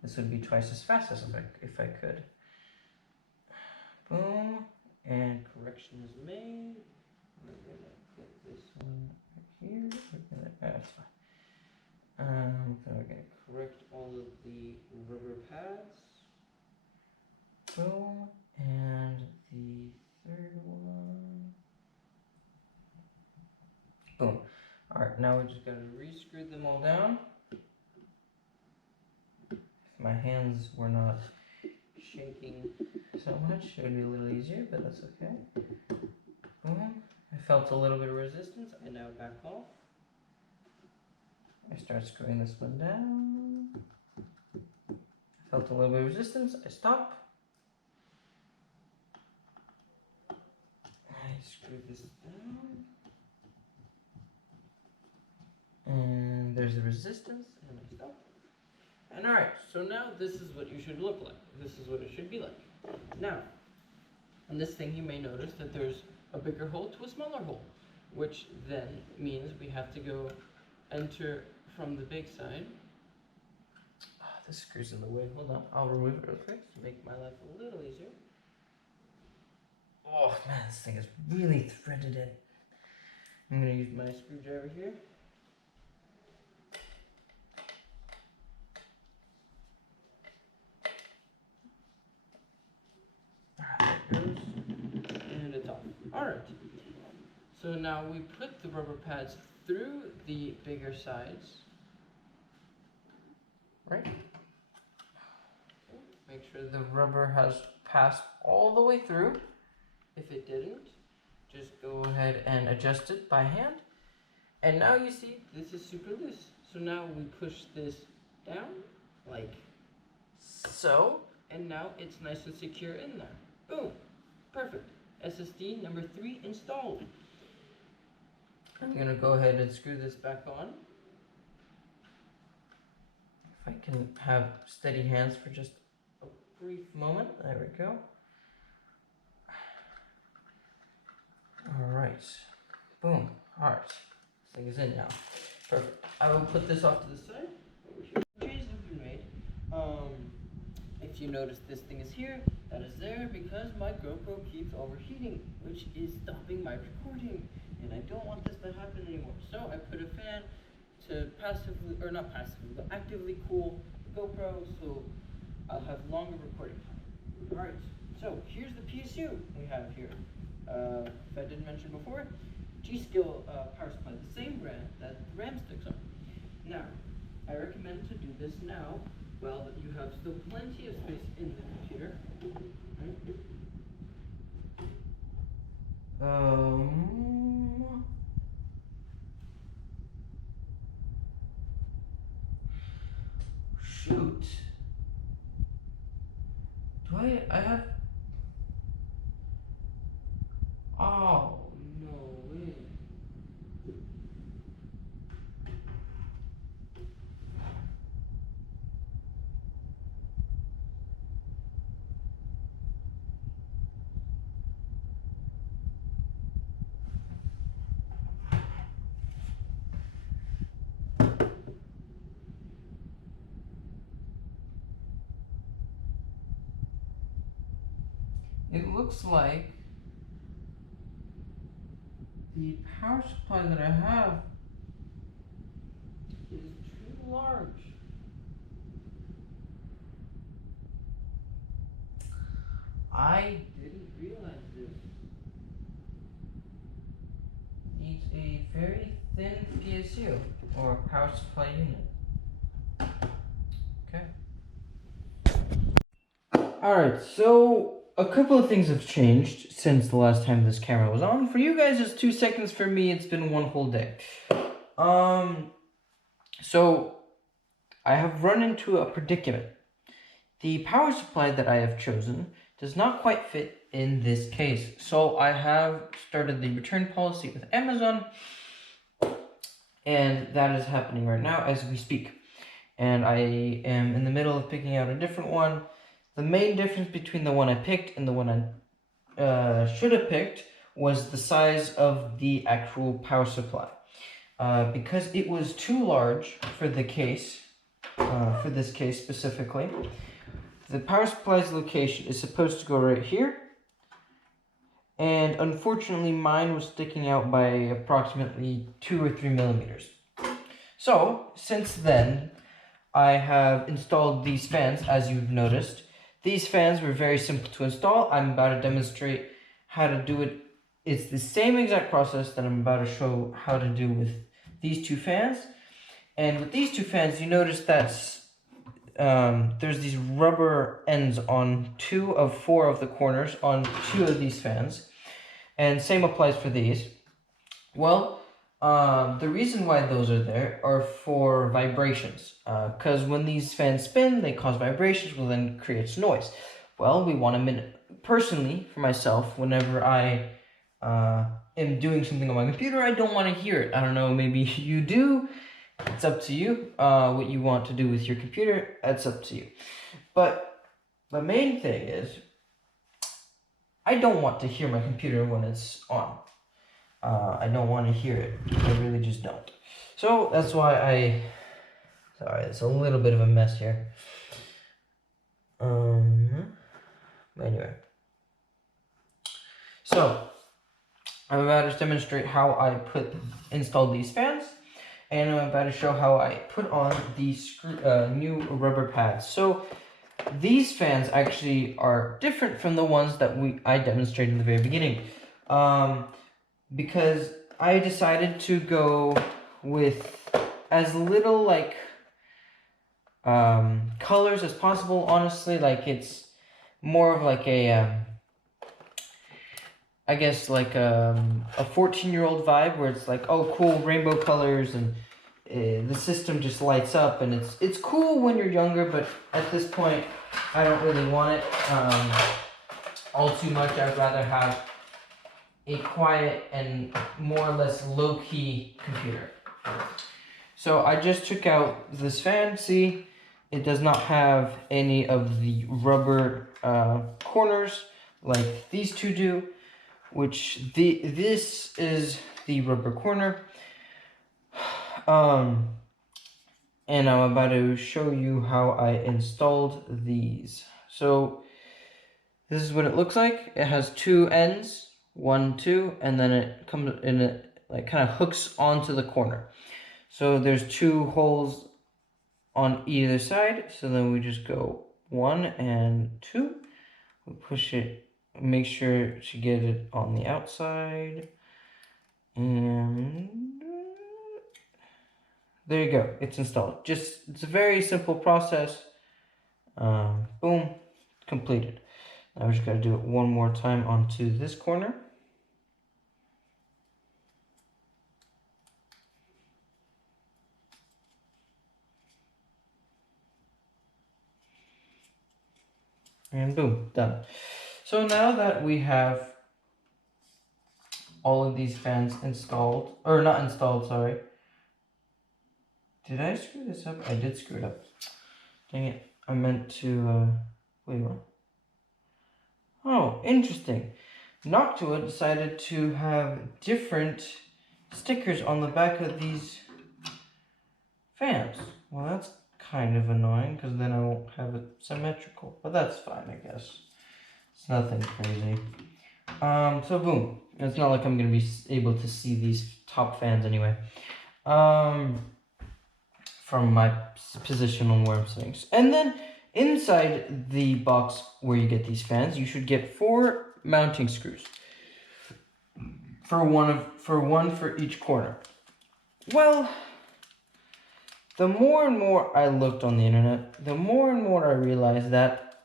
This would be twice as fast as if I could. Boom, and correction is made. We're gonna put this one right here. That's fine. Then we're gonna correct all of the rubber pads. Boom, and the 3rd one. Boom. Alright, now we're just gonna re-screw them all down. If my hands were not shaking so much, it would be a little easier, but that's okay. Boom. I felt a little bit of resistance. I now back off. I start screwing this one down. I felt a little bit of resistance. I stop. I screw this down. And there's the resistance, and I stop. And alright, so now this is what you should look like. This is what it should be like. Now, on this thing you may notice that there's a bigger hole to a smaller hole, which then means we have to go enter from the big side. Oh, this screw's in the way. Hold on, I'll remove it real quick to make my life a little easier. Oh man, this thing is really threaded in. I'm gonna use my screwdriver here. There it goes. And it's off. Alright. So now we put the rubber pads through the bigger sides. Right? Make sure the rubber has passed all the way through. If it didn't, just go ahead and adjust it by hand. And now you see this is super loose. So now we push this down like so, and now it's nice and secure in there. Boom. Perfect. SSD number 3 installed. I'm gonna go ahead and screw this back on. If I can have steady hands for just a brief moment. There we go. Alright. Boom. Alright. This thing is in now. Perfect. I will put this off to the side. Over here. Changes have been made. If you notice this thing is here, that is there because my GoPro keeps overheating, which is stopping my recording. And I don't want this to happen anymore. So I put a fan to passively, or not passively, but actively cool the GoPro so I'll have longer recording time. Alright, so here's the PSU we have here. If I didn't mention before, G.Skill power supply, the same brand that the RAM sticks on. Now, I recommend to do this now while you have still plenty of space in the computer. Shoot. Do I have... Oh, no way. It looks like the power supply that I have is too large. I didn't realize this. Needs a very thin PSU or power supply unit. Okay. Alright, so a couple of things have changed since the last time this camera was on. For you guys, it's 2 seconds. For me, it's been one whole day. So I have run into a predicament. The power supply that I have chosen does not quite fit in this case. So I have started the return policy with Amazon, and that is happening right now as we speak. And I am in the middle of picking out a different one. The main difference between the one I picked and the one I should have picked was the size of the actual power supply. Because it was too large for the case, for this case specifically, the power supply's location is supposed to go right here. And unfortunately, mine was sticking out by approximately 2 or 3 millimeters. So, since then, I have installed these fans, as you've noticed. These fans were very simple to install. I'm about to demonstrate how to do it. It's the same exact process that I'm about to show how to do with these two fans. And with these two fans, you notice that there's these rubber ends on 2 of 4 of the corners on 2 of these fans. And same applies for these. Well, the reason why those are there are for vibrations. Because when these fans spin, they cause vibrations, which then creates noise. Well, we want to personally, for myself, whenever I am doing something on my computer, I don't want to hear it. I don't know, maybe you do. It's up to you. What you want to do with your computer, that's up to you. But the main thing is, I don't want to hear my computer when it's on. I don't want to hear it. I really just don't. So that's why sorry, it's a little bit of a mess here. Anyway. So, I'm about to demonstrate how I install these fans. And I'm about to show how I put on these new rubber pads. So, these fans actually are different from the ones that I demonstrated in the very beginning. Because I decided to go with as little colors as possible. Honestly, it's more of like a I guess like a 14-year-old vibe, where it's like, oh cool, rainbow colors, and the system just lights up, and it's cool when you're younger, but at this point I don't really want it all too much. I'd rather have a quiet and more or less low-key computer. So I just took out this fan. See, it does not have any of the rubber corners like these two do, which this is the rubber corner. And I'm about to show you how I installed these. So this is what it looks like. It has 2 ends, 1, 2, and then it comes in, it kind of hooks onto the corner. So there's 2 holes on either side. So then we just go 1 and 2. We push it, make sure to get it on the outside. And there you go, it's installed. It's a very simple process. Boom, completed. Now we just gotta do it one more time onto this corner. And boom, done. So now that we have all of these fans installed, or not installed, sorry. Did I screw this up? I did screw it up. Dang it, I meant to, wait, what? Oh, interesting. Noctua decided to have different stickers on the back of these fans. Well, that's kind of annoying, because then I won't have it symmetrical, but that's fine, I guess. It's nothing crazy. So boom. It's not like I'm going to be able to see these top fans anyway. From my position on where I'm sitting. And then inside the box where you get these fans, you should get 4 mounting screws. For one for each corner. Well, the more and more I looked on the internet, the more and more I realized that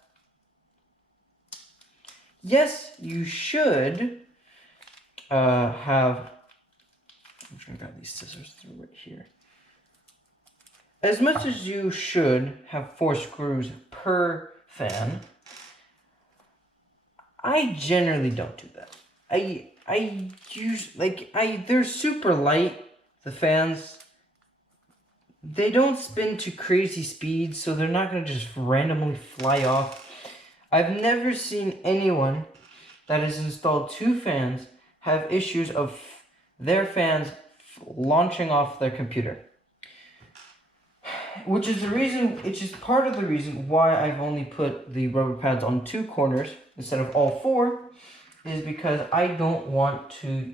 yes, you should have. I'm trying to grab these scissors through right here. As much as you should have 4 screws per fan, I generally don't do that. I use they're super light, the fans. They don't spin to crazy speeds, so they're not going to just randomly fly off. I've never seen anyone that has installed 2 fans have issues of their fans launching off their computer. Which is part of the reason why I've only put the rubber pads on 2 corners instead of all 4, is because I don't want to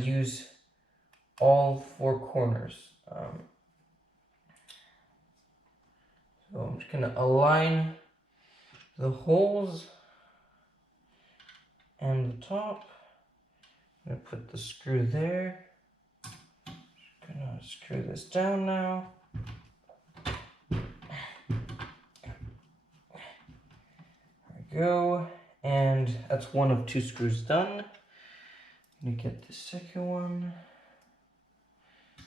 use all 4 corners. So I'm just going to align the holes and the top. I'm going to put the screw there. Just going to screw this down now. There we go. And that's 1 of 2 screws done. I'm going to get the second one.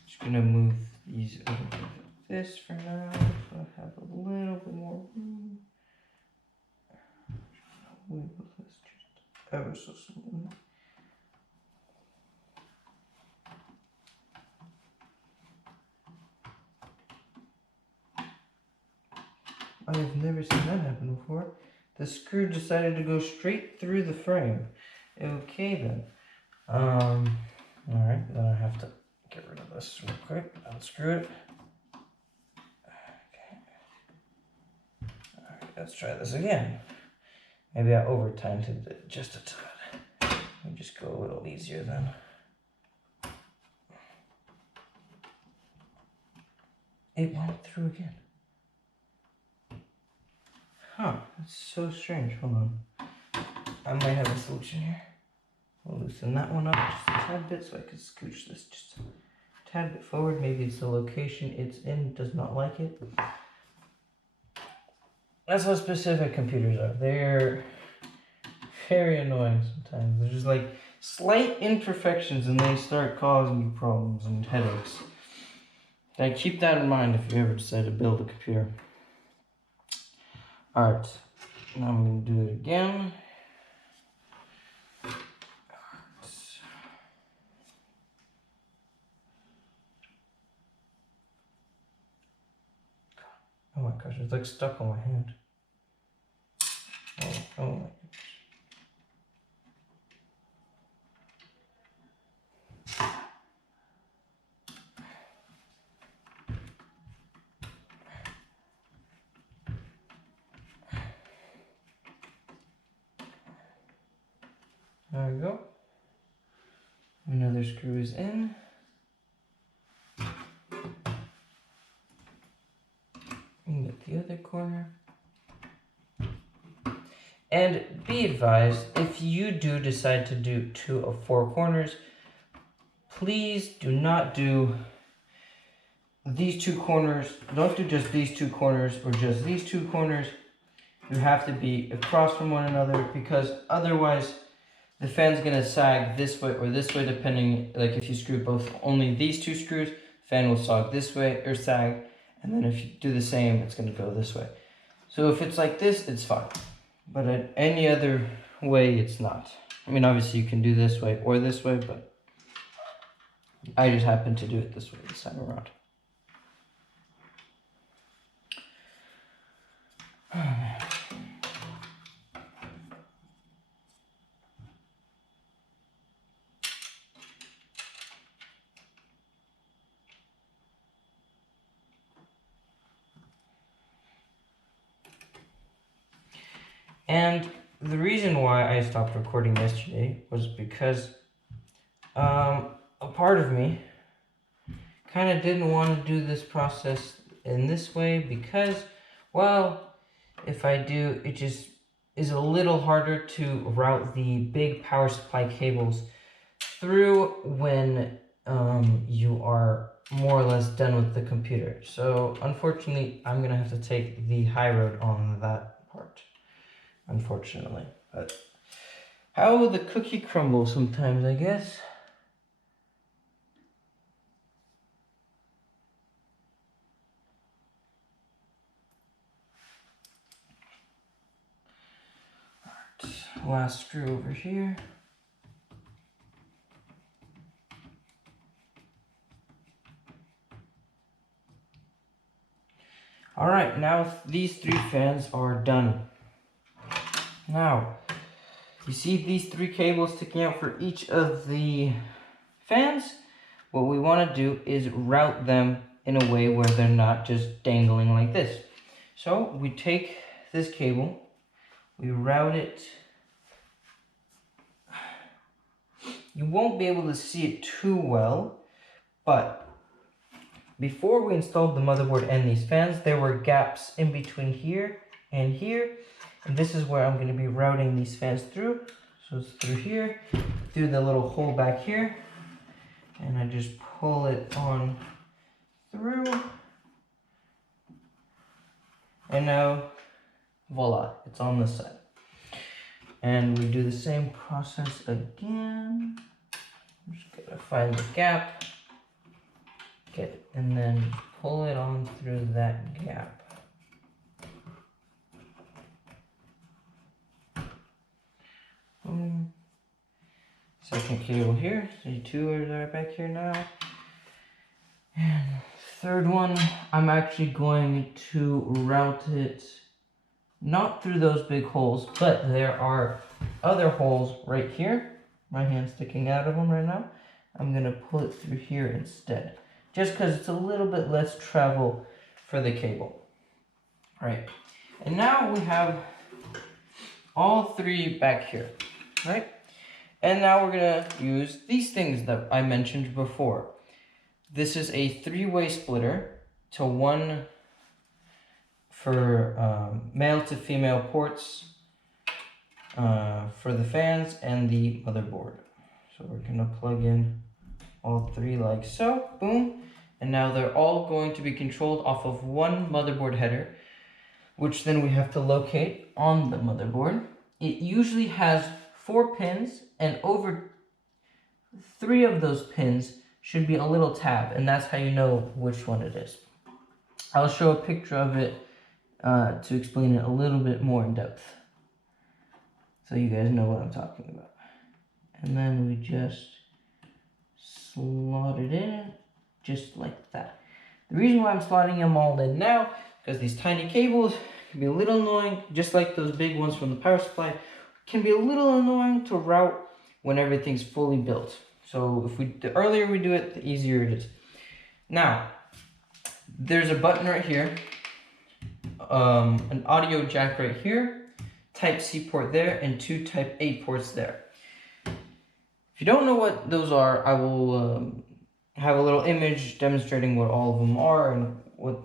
Just going to move these over like this for now, so I have a little bit more room. Wiggle this just ever so slightly. I have never seen that happen before. The screw decided to go straight through the frame. Okay then. Alright, then I have to get rid of this real quick. Unscrew it. Okay. Alright, let's try this again. Maybe I over-timed it just a tad. Let me just go a little easier then. It went through again. Huh, that's so strange. Hold on. I might have a solution here. We'll loosen that one up just a tad bit so I can scooch this just a tad bit forward. Maybe it's the location it's in, does not like it. That's how specific computers are. They're very annoying sometimes. They're just like slight imperfections and they start causing you problems and headaches. Now keep that in mind if you ever decide to build a computer. Alright, now I'm going to do it again. Oh my gosh, it's like stuck on my hand. Oh my gosh. There we go. Another screw is in. And get the other corner. And be advised, if you do decide to do 2 of 4 corners, please do not do these 2 corners. Don't do just these 2 corners or just these 2 corners. You have to be across from one another, because otherwise the fan's gonna sag this way or this way, depending, like if you screw both only these 2 screws, fan will sag this way or sag, and then if you do the same, it's gonna go this way. So if it's like this, it's fine, but any other way, it's not. I mean, obviously you can do this way or this way, but I just happen to do it this way this time around. And the reason why I stopped recording yesterday was because a part of me kind of didn't want to do this process in this way, because, well, if I do, it just is a little harder to route the big power supply cables through when you are more or less done with the computer. So unfortunately, I'm gonna have to take the high road on that part, unfortunately. But how the cookie crumbles sometimes, I guess. Last screw over here. Alright, now these 3 fans are done. Now, you see these 3 cables sticking out for each of the fans? What we want to do is route them in a way where they're not just dangling like this. So we take this cable, we route it. You won't be able to see it too well, but before we installed the motherboard and these fans, there were gaps in between here and here, and this is where I'm going to be routing these fans through. So it's through here, through the little hole back here, and I just pull it on through, and now voila, it's on this side. And we do the same process again. I'm just gonna find the gap, get it, and then pull it on through that gap. Second cable here, so 2 are right back here now. And third one, I'm actually going to route it not through those big holes, but there are other holes right here. My hand's sticking out of them right now. I'm gonna pull it through here instead, just because it's a little bit less travel for the cable. All right, and now we have all 3 back here, right? And now we're gonna use these things that I mentioned before. This is a 3-way splitter to 1 for male to female ports for the fans and the motherboard. So we're gonna plug in all 3 like so, boom. And now they're all going to be controlled off of 1 motherboard header, which then we have to locate on the motherboard. It usually has 4 pins, and over 3 of those pins should be a little tab, and that's how you know which one it is. I'll show a picture of it to explain it a little bit more in depth, so you guys know what I'm talking about. And then we just slot it in, just like that. The reason why I'm slotting them all in now, because these tiny cables can be a little annoying, just like those big ones from the power supply, can be a little annoying to route when everything's fully built. So the earlier we do it, the easier it is. Now, there's a button right here, an audio jack right here, Type-C port there, and 2 Type-A ports there. If you don't know what those are, I will have a little image demonstrating what all of them are and what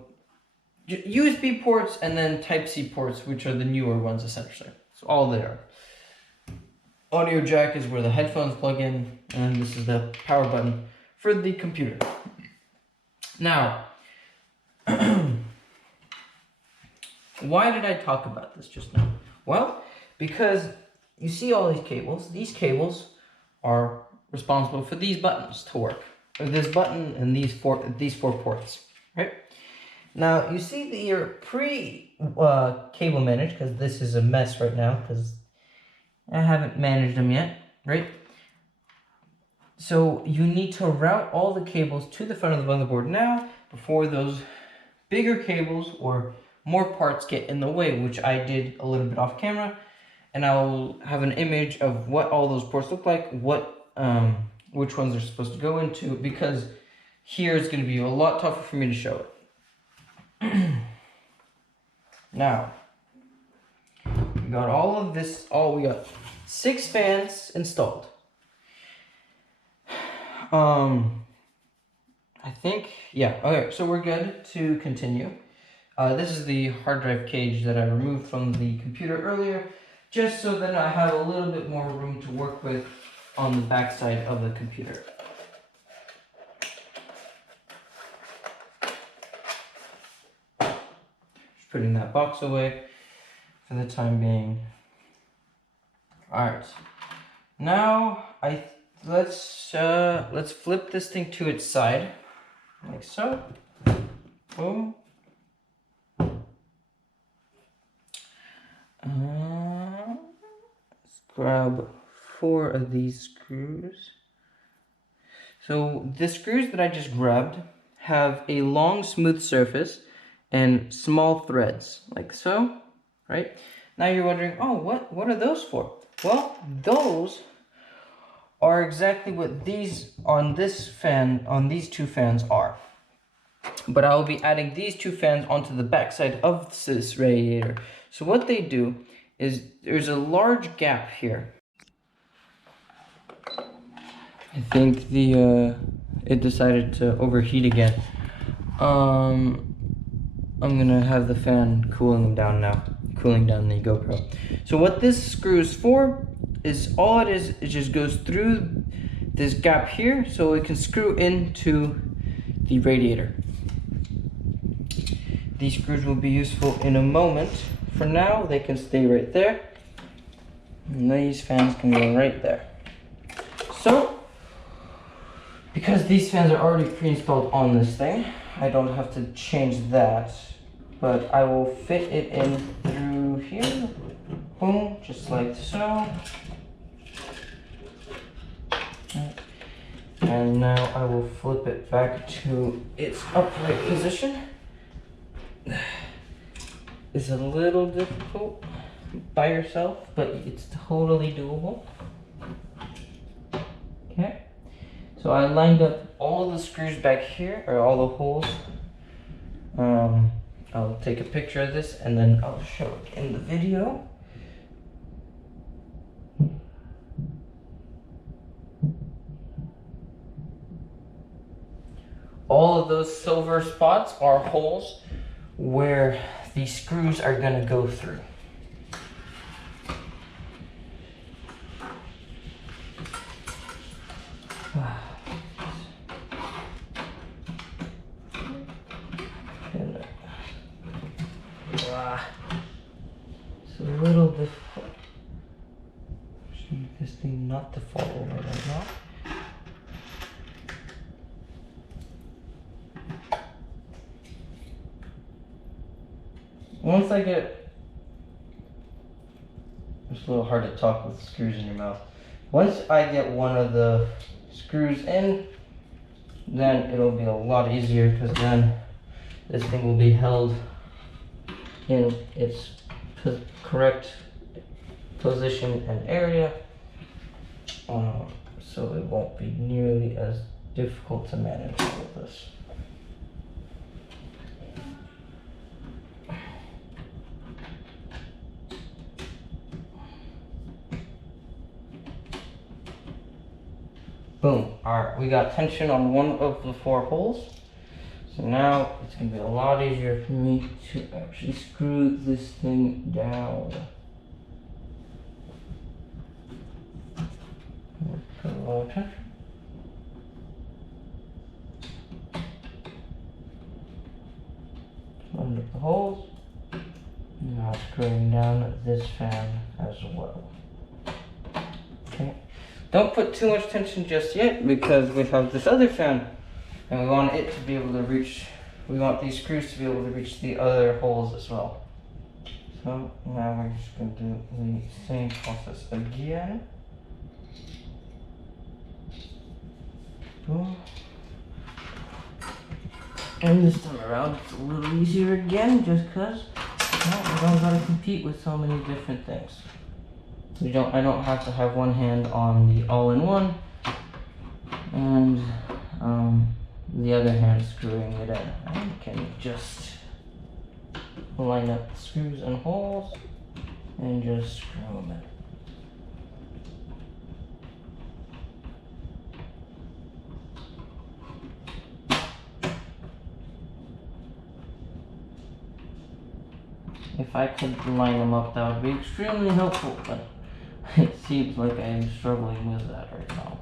USB ports and then Type-C ports, which are the newer ones essentially. It's all there. Audio jack is where the headphones plug in, and this is the power button for the computer. Now, why did I talk about this just now? Well, because you see all these cables. These cables are responsible for these buttons to work. Or this button and these four ports, right? Now, you see that your cable managed, because this is a mess right now, because I haven't managed them yet, right? So you need to route all the cables to the front of the motherboard now before those bigger cables or more parts get in the way, which I did a little bit off camera, and I'll have an image of what all those ports look like, which ones are supposed to go into, because here it's going to be a lot tougher for me to show it. Now, we got all of this, we got 6 fans installed. I think, yeah, okay, so we're good to continue. This is the hard drive cage that I removed from the computer earlier, just so that I have a little bit more room to work with on the back side of the computer. Just putting that box away for the time being. Alright, now let's flip this thing to its side, like so. Boom. Let's grab 4 of these screws. So the screws that I just grabbed have a long smooth surface and small threads, like so, right? Now you're wondering, oh, what are those for? Well, those are exactly what these on these 2 fans are. But I will be adding these 2 fans onto the backside of this radiator. So what they do is there's a large gap here. I think it decided to overheat again. I'm gonna have the fan cooling down now, cooling down the GoPro. So what this screw is for is it just goes through this gap here so it can screw into the radiator. These screws will be useful in a moment. For now, they can stay right there. And these fans can go right there. So, because these fans are already pre-installed on this thing, I don't have to change that. But I will fit it in through here. Boom, just like so. And now I will flip it back to its upright position. It's a little difficult by yourself, but it's totally doable. Okay, so I lined up all the screws back here, or all the holes. I'll take a picture of this and then I'll show it in the video. All of those silver spots are holes where the screws are going to go through. It's a little difficult. Just need this thing not to fall over right now. Once I get, it's a little hard to talk with screws in your mouth. Once I get one of the screws in, then it'll be a lot easier, because then this thing will be held in its correct position and area, so it won't be nearly as difficult to manage with this. Boom. Alright, we got tension on one of the 4 holes. So now it's going to be a lot easier for me to actually screw this thing down. low tension. Open up the holes. Now screwing down this fan as well. Okay. Don't put too much tension just yet because we have this other fan and we want it to be able to reach, we want these screws to be able to reach the other holes as well. So now we're just going to do the same process again. Boom. And this time around it's a little easier again just because we don't gotta compete with so many different things. I don't have to have one hand on the all-in-one and the other hand screwing it in. I can just line up the screws and holes and just screw them in. If I could line them up, that would be extremely helpful, but it seems like I'm struggling with that right now.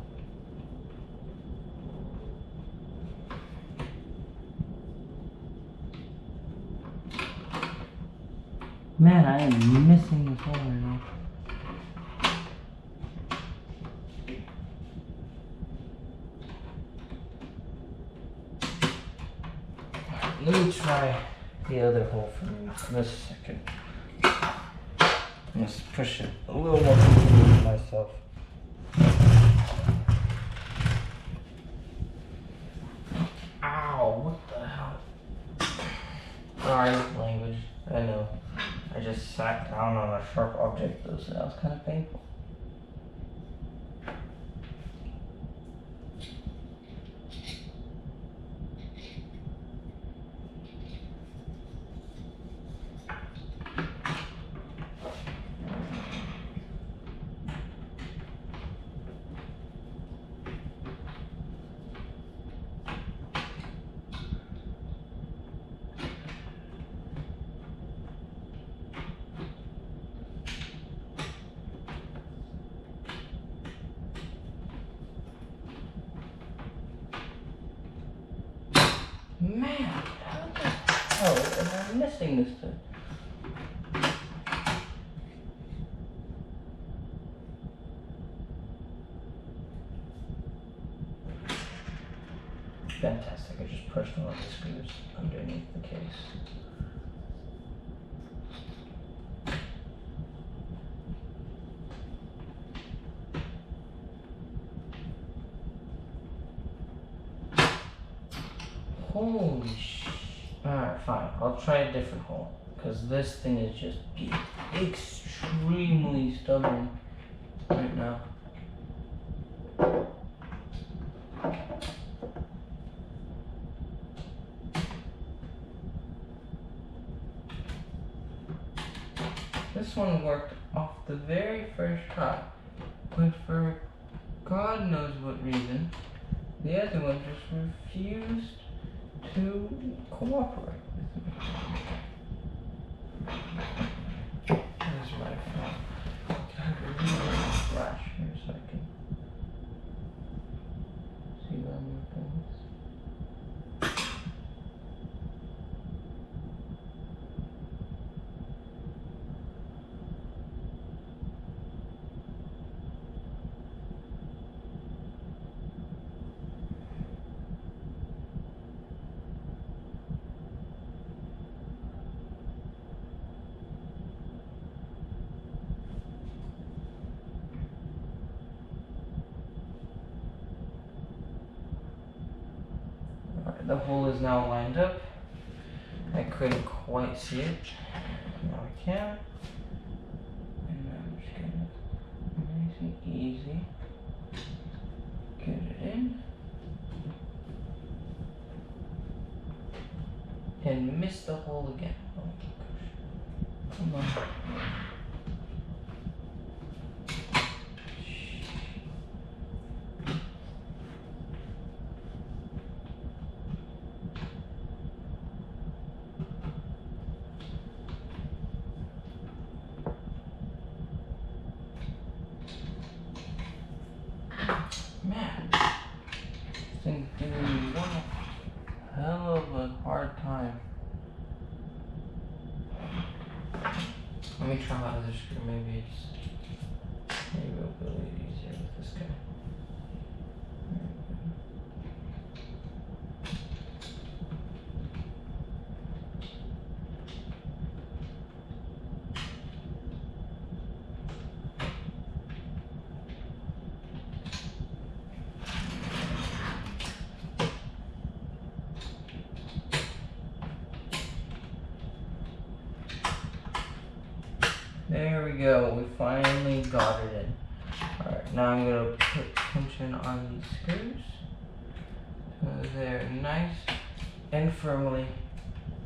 Man, I am missing this hole right now. Let me try the other hole for this second. Just push it a little more with myself. Ow, what the hell? Sorry, language. I know. I just sat down on a sharp object, though, so that was kind of painful. Man, how the hell am I missing this thing? Fantastic, I just pushed one of the screws underneath the case. Holy sh... Alright, fine. I'll try a different hole. Because this thing is just extremely stubborn right now. This one worked off the very first try. But for God knows what reason, the other one just refused to cooperate with me. There's my phone. Can I remove the flash here so I can see where I'm looking? The hole is now lined up. I couldn't quite see it. Now I can. And I'm just gonna nice and easy get it in. And miss the hole again. Oh my gosh. Come on. Maybe it'll be a little easier with this guy. There we go, we finally got it in. Alright, now I'm going to put tension on these screws. So they're nice and firmly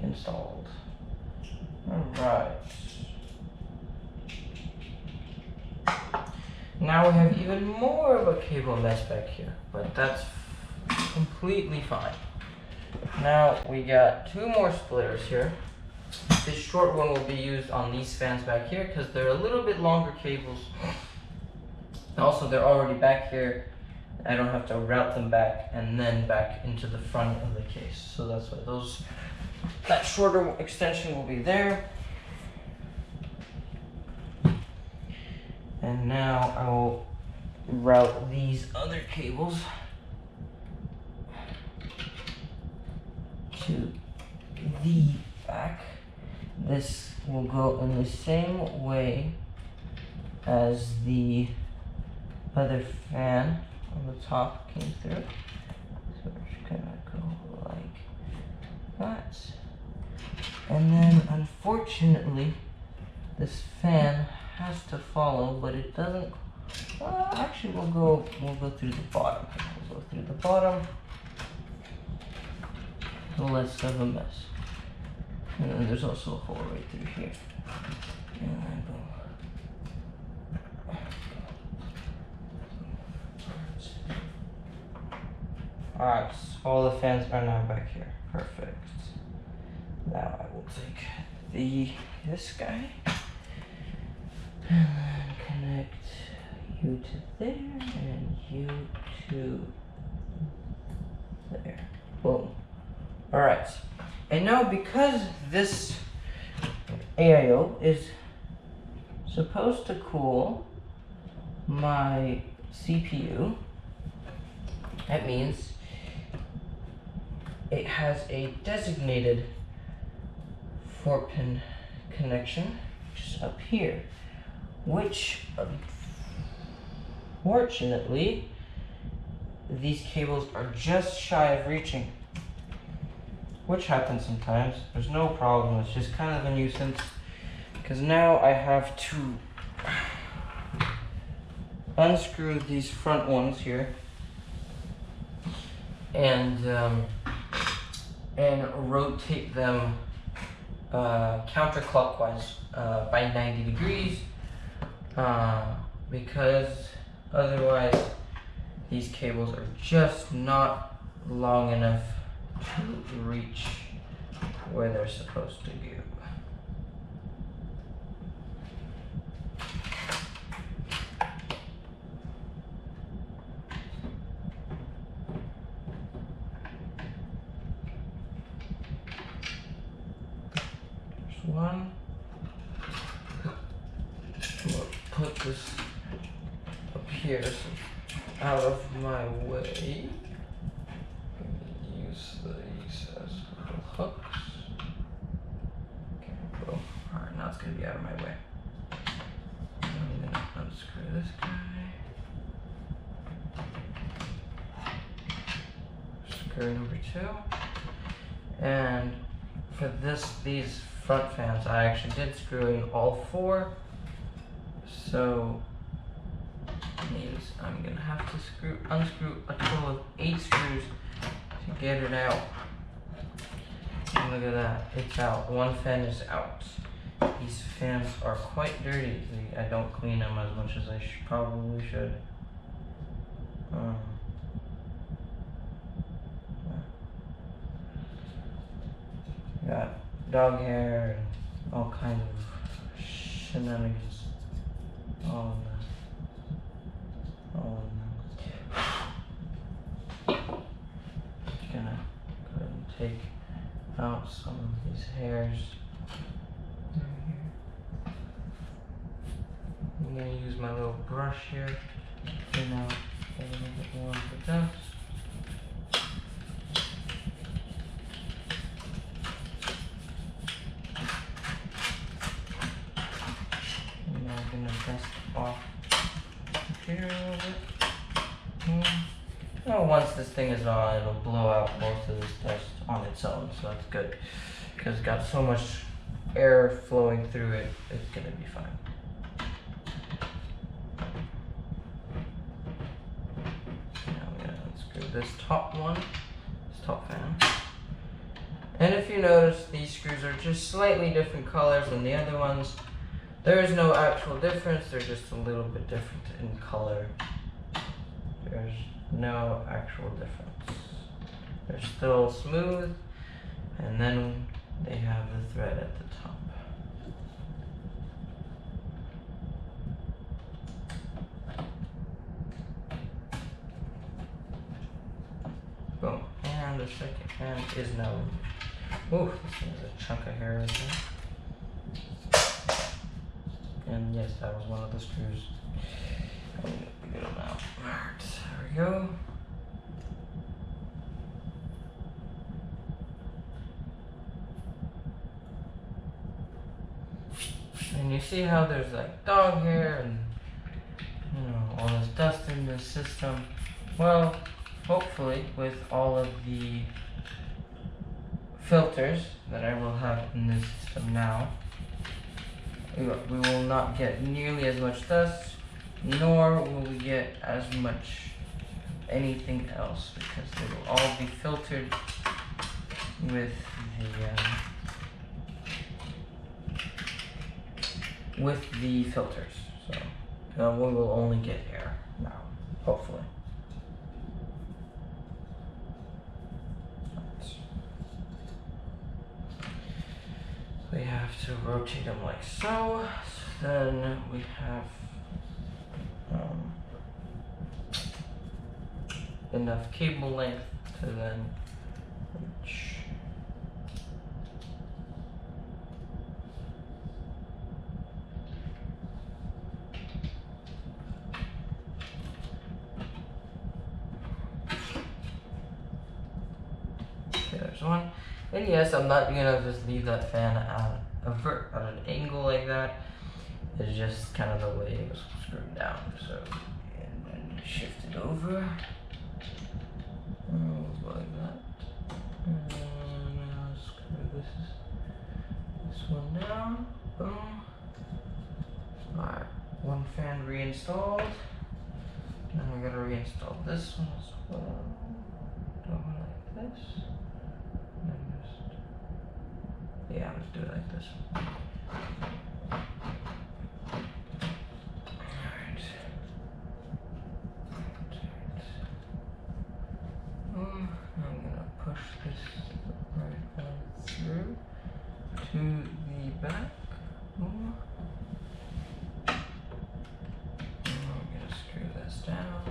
installed. Alright. Now we have even more of a cable mess back here, but that's completely fine. Now we got two more splitters here. This short one will be used on these fans back here because they're a little bit longer cables. Also, they're already back here. I don't have to route them back and then back into the front of the case. So that's why that shorter extension will be there. And now I will route these other cables to the back. This will go in the same way as the other fan on the top came through. So we're just gonna go like that. And then unfortunately, this fan has to follow, but it doesn't. Actually, we'll go through the bottom. We'll go through the bottom. So less of a mess. And then there's also a hole right through here. And then boom. Alright, all the fans are now back here. Perfect. Now I will take this guy and then connect you to there and you to there. Boom. Alright. And now because this AIO is supposed to cool my CPU, that means it has a designated 4-pin connection, which is up here, which unfortunately these cables are just shy of reaching. Which happens sometimes. There's no problem. It's just kind of a nuisance. Because now I have to unscrew these front ones here and rotate them counterclockwise by 90 degrees because otherwise these cables are just not long enough to reach where they're supposed to go. There's one. We'll put this up here so out of my way. Use these as little hooks. Okay, boom. Alright, now it's going to be out of my way. I'm going to unscrew this guy. Screw number 2. And for these front fans, I actually did screw in all 4. So means I'm going to have to unscrew a total of 8 screws to get it out. And look at that, it's out. One fan is out. These fans are quite dirty. I don't clean them as much as I probably should. Got dog hair and all kinds of shenanigans. All in them. Just gonna go ahead and take out some of these hairs. gonna use my little brush here to thin out a little bit more of the dust. And now I'm gonna dust off here a little bit. Well, once this thing is on, it'll blow out most of this dust on its own, so that's good. Because it's got so much air flowing through it, it's gonna be fine. Now I'm gonna unscrew this top one, this top fan. And if you notice, these screws are just slightly different colors than the other ones. There is no actual difference, they're just a little bit different in color. There's no actual difference. They're still smooth, and then they have the thread at the top. Boom. And the second hand is now. Ooh, this is a chunk of hair right there. And yes, that was one of the screws. I'm gonna get them out. Alright, there we go. And you see how there's like dog hair and all this dust in the system. Well, hopefully with all of the filters that I will have in this system now, we will not get nearly as much dust, nor will we get as much anything else, because they will all be filtered with the filters. So we will only get air now, hopefully. We have to rotate them like so. Then we have enough cable length to then reach. Okay, there's one. And yes, I'm not gonna just leave that fan at an angle like that. It's just kind of the way it was screwed down. So, and then shift it over. Like that. And now screw this one down. Boom. Alright, one fan reinstalled. Now I'm gonna reinstall this one as well. Do it like this. Yeah, let's do it like this. Alright. I'm gonna push this right on through to the back. And I'm gonna screw this down.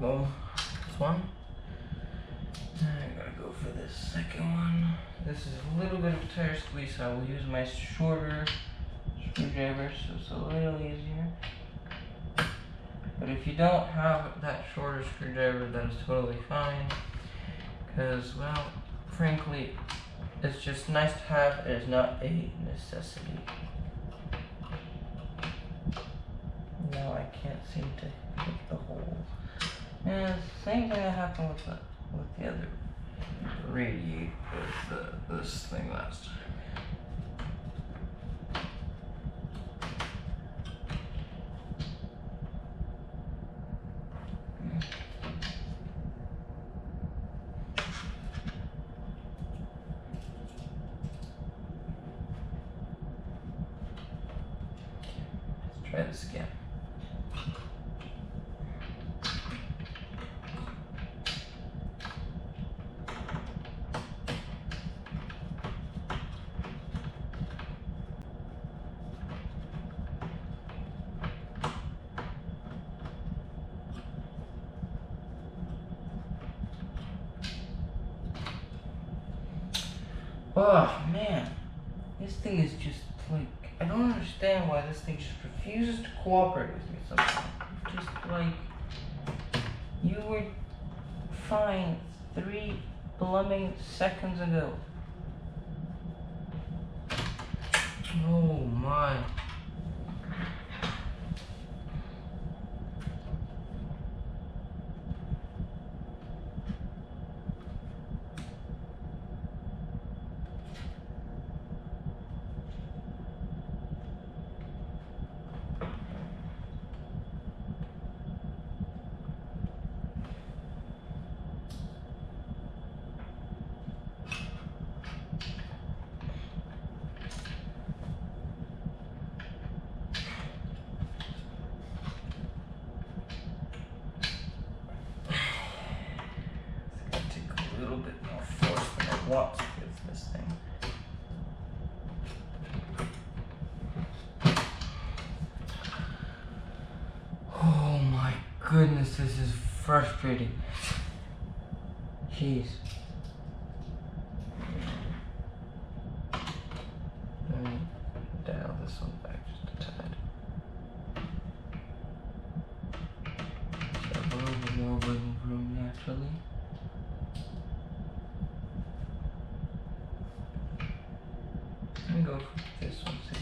Boom. This one. Second one. This is a little bit of a tire squeeze, so I will use my shorter screwdriver, so it's a little easier. But if you don't have that shorter screwdriver, that is totally fine. Because, well, frankly, it's just nice to have. It is not a necessity. Now I can't seem to hit the hole. And same thing that happened with the other radiate with this thing last time. Let's try this again. Oh man, this thing is just like, I don't understand why this thing just refuses to cooperate with me somehow. Just like, you were fine 3 blooming seconds ago. Oh my. Want to with this thing. Oh my goodness, this is frustrating. Jeez. Let me dial this one back just a tad. So a little bit more wiggle room naturally. Go for this one, see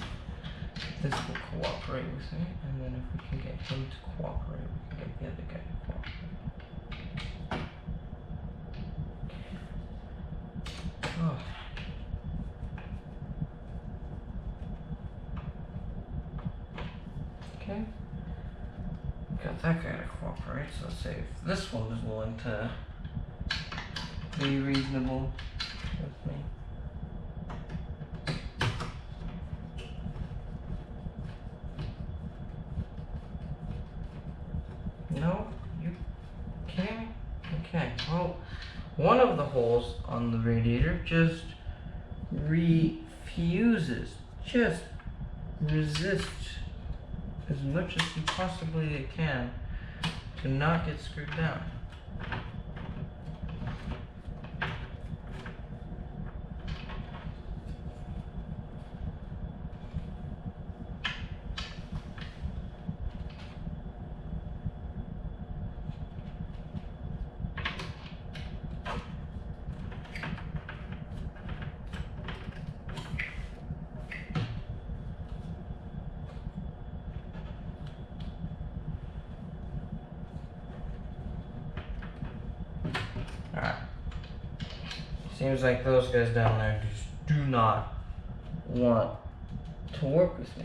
if this will cooperate with me, and then if we can get him to cooperate, we can get the other guy to cooperate. Oh. Okay. Got that guy to cooperate, so let's say if this one is willing to be reasonable with me. No? You kidding me? Okay, well, one of the holes on the radiator just refuses, just resists as much as you possibly can to not get screwed down. Alright. Seems like those guys down there just do not want to work with me.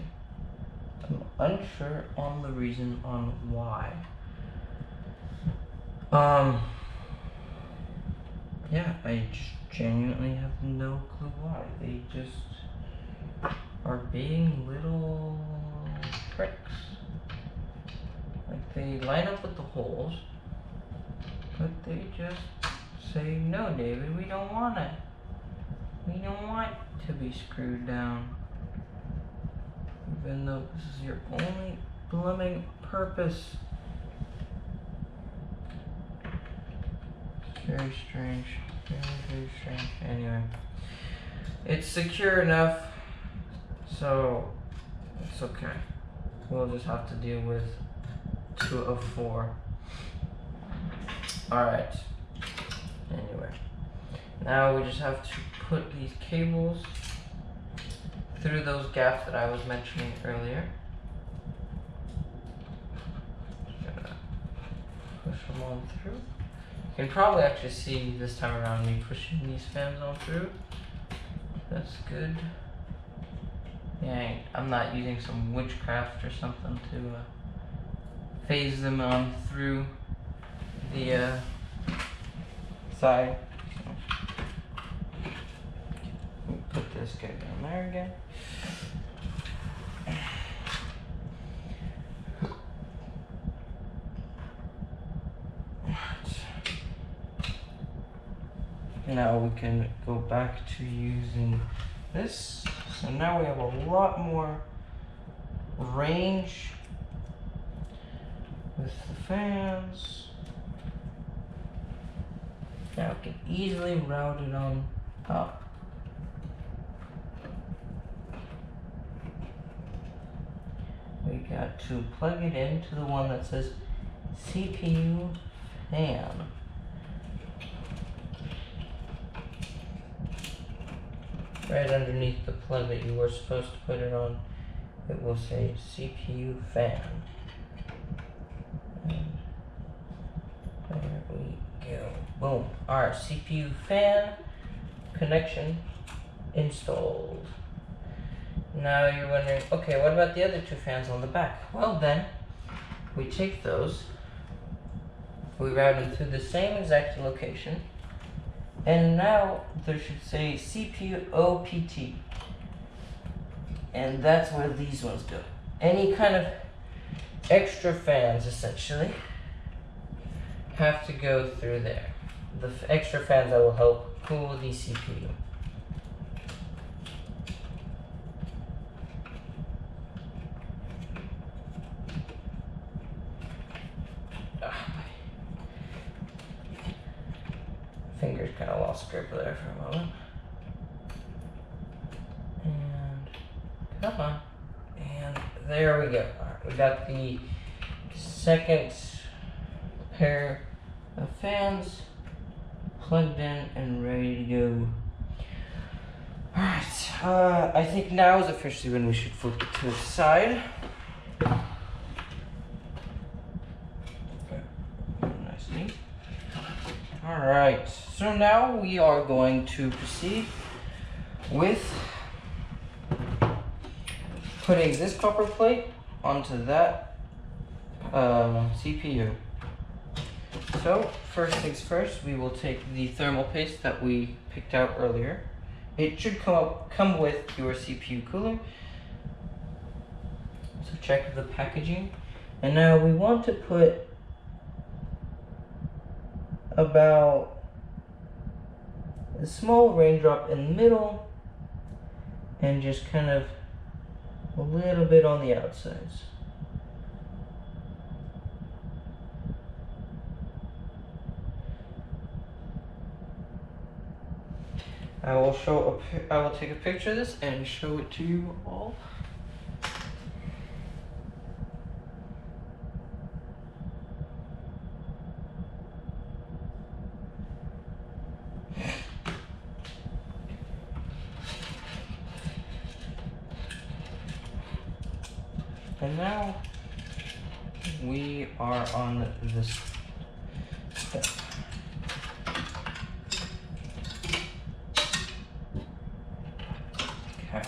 I'm unsure on the reason on why. Yeah, I genuinely have no clue why. They just are being little pricks. Like, they line up with the holes, but they just say, no, David, we don't want it. We don't want to be screwed down. Even though this is your only blooming purpose. It's very strange. Very, very strange. Anyway. It's secure enough, so it's okay. We'll just have to deal with 2 of 4. Alright. Anyway. Now we just have to put these cables through those gaps that I was mentioning earlier. Just gonna push them on through. You can probably actually see this time around me pushing these fans on through. That's good. Yeah, I'm not using some witchcraft or something to phase them on through the side. So, put this guy down there again. Now we can go back to using this. So now we have a lot more range with the fans. Now we can easily route it on up. we got to plug it into the one that says CPU fan. Right underneath the plug that you were supposed to put it on, it will say CPU fan. And there we go. Boom. Our CPU fan connection installed. Now you're wondering, okay, what about the other two fans on the back? Well then, we take those, we route them to the same exact location, and now there should say CPU OPT. And that's where these ones go. Any kind of extra fans, essentially, have to go through there. The extra fans that will help cool the CPU. Fingers kind of lost grip there for a moment. And come on. And there we go. Alright, we got the second pair of fans plugged in and ready to go. Alright, I think now is officially when we should flip it to the side. Nicely. Alright, so now we are going to proceed with putting this copper plate onto that CPU. So, first things first, we will take the thermal paste that we picked out earlier. It should come with your CPU cooler. So check the packaging. And now we want to put about a small raindrop in the middle and just kind of a little bit on the outsides. I will take a picture of this and show it to you all. And now we are on this step. Okay.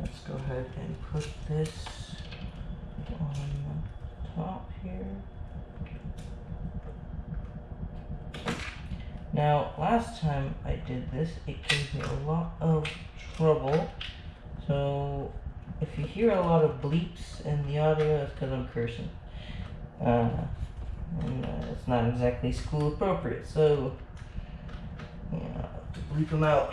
Let's go ahead and put this on the top here. Now, last time I did this, it gave me a lot of trouble. So if you hear a lot of bleeps in the audio, it's because I'm cursing. It's not exactly school appropriate, so bleep them out.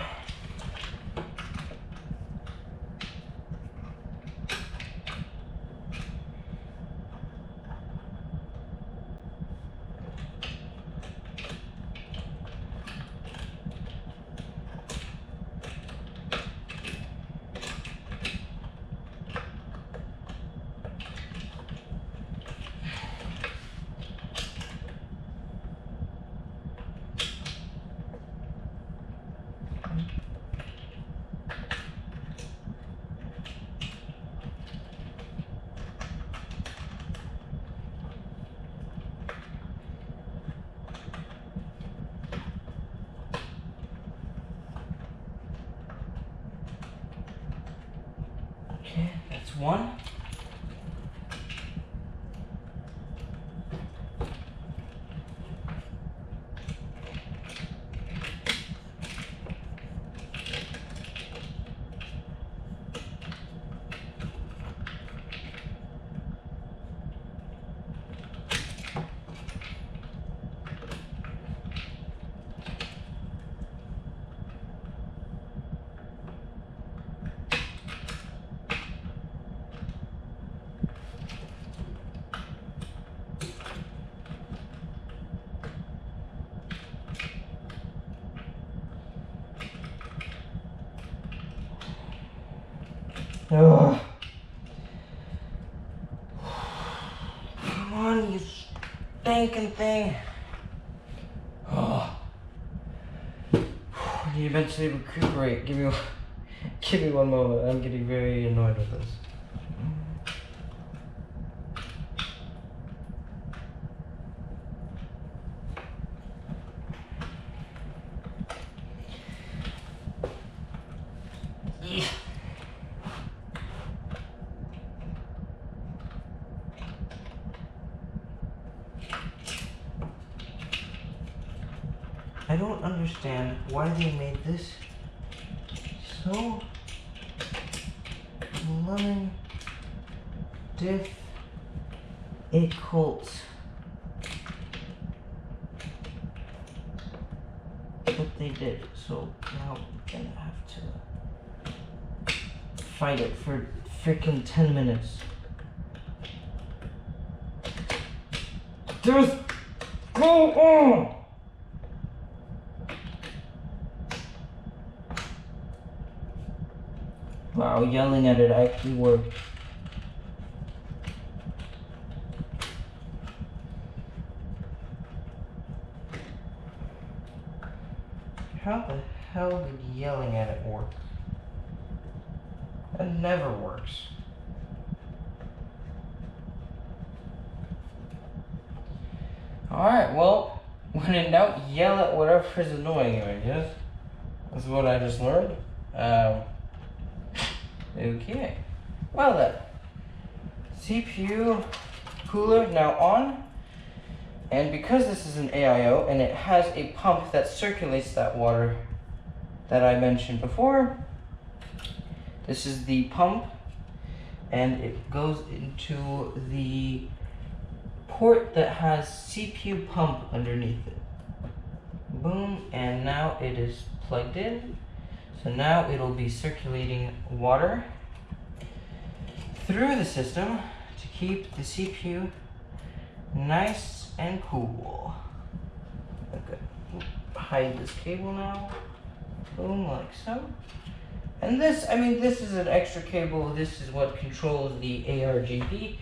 Okay, that's one. Ugh. stinking thing. Oh. I need to eventually recuperate. Give me one moment. I'm getting very annoyed with this. I don't understand why they made this so lemon difficult. But they did, so now I'm gonna have to fight it for freaking 10 minutes. Just go on! Wow, yelling at it actually worked. How the hell did yelling at it work? That never works. Alright, well, when in doubt, yell at whatever is annoying you, I guess. That's what I just learned. Okay. Well then, CPU cooler now on. And because this is an AIO and it has a pump that circulates that water that I mentioned before, this is the pump and it goes into the port that has CPU pump underneath it. Boom, and now it is plugged in. So now it'll be circulating water through the system to keep the CPU nice and cool. Okay, hide this cable now. Boom, like so. And this, I mean, this is an extra cable. This is what controls the ARGB.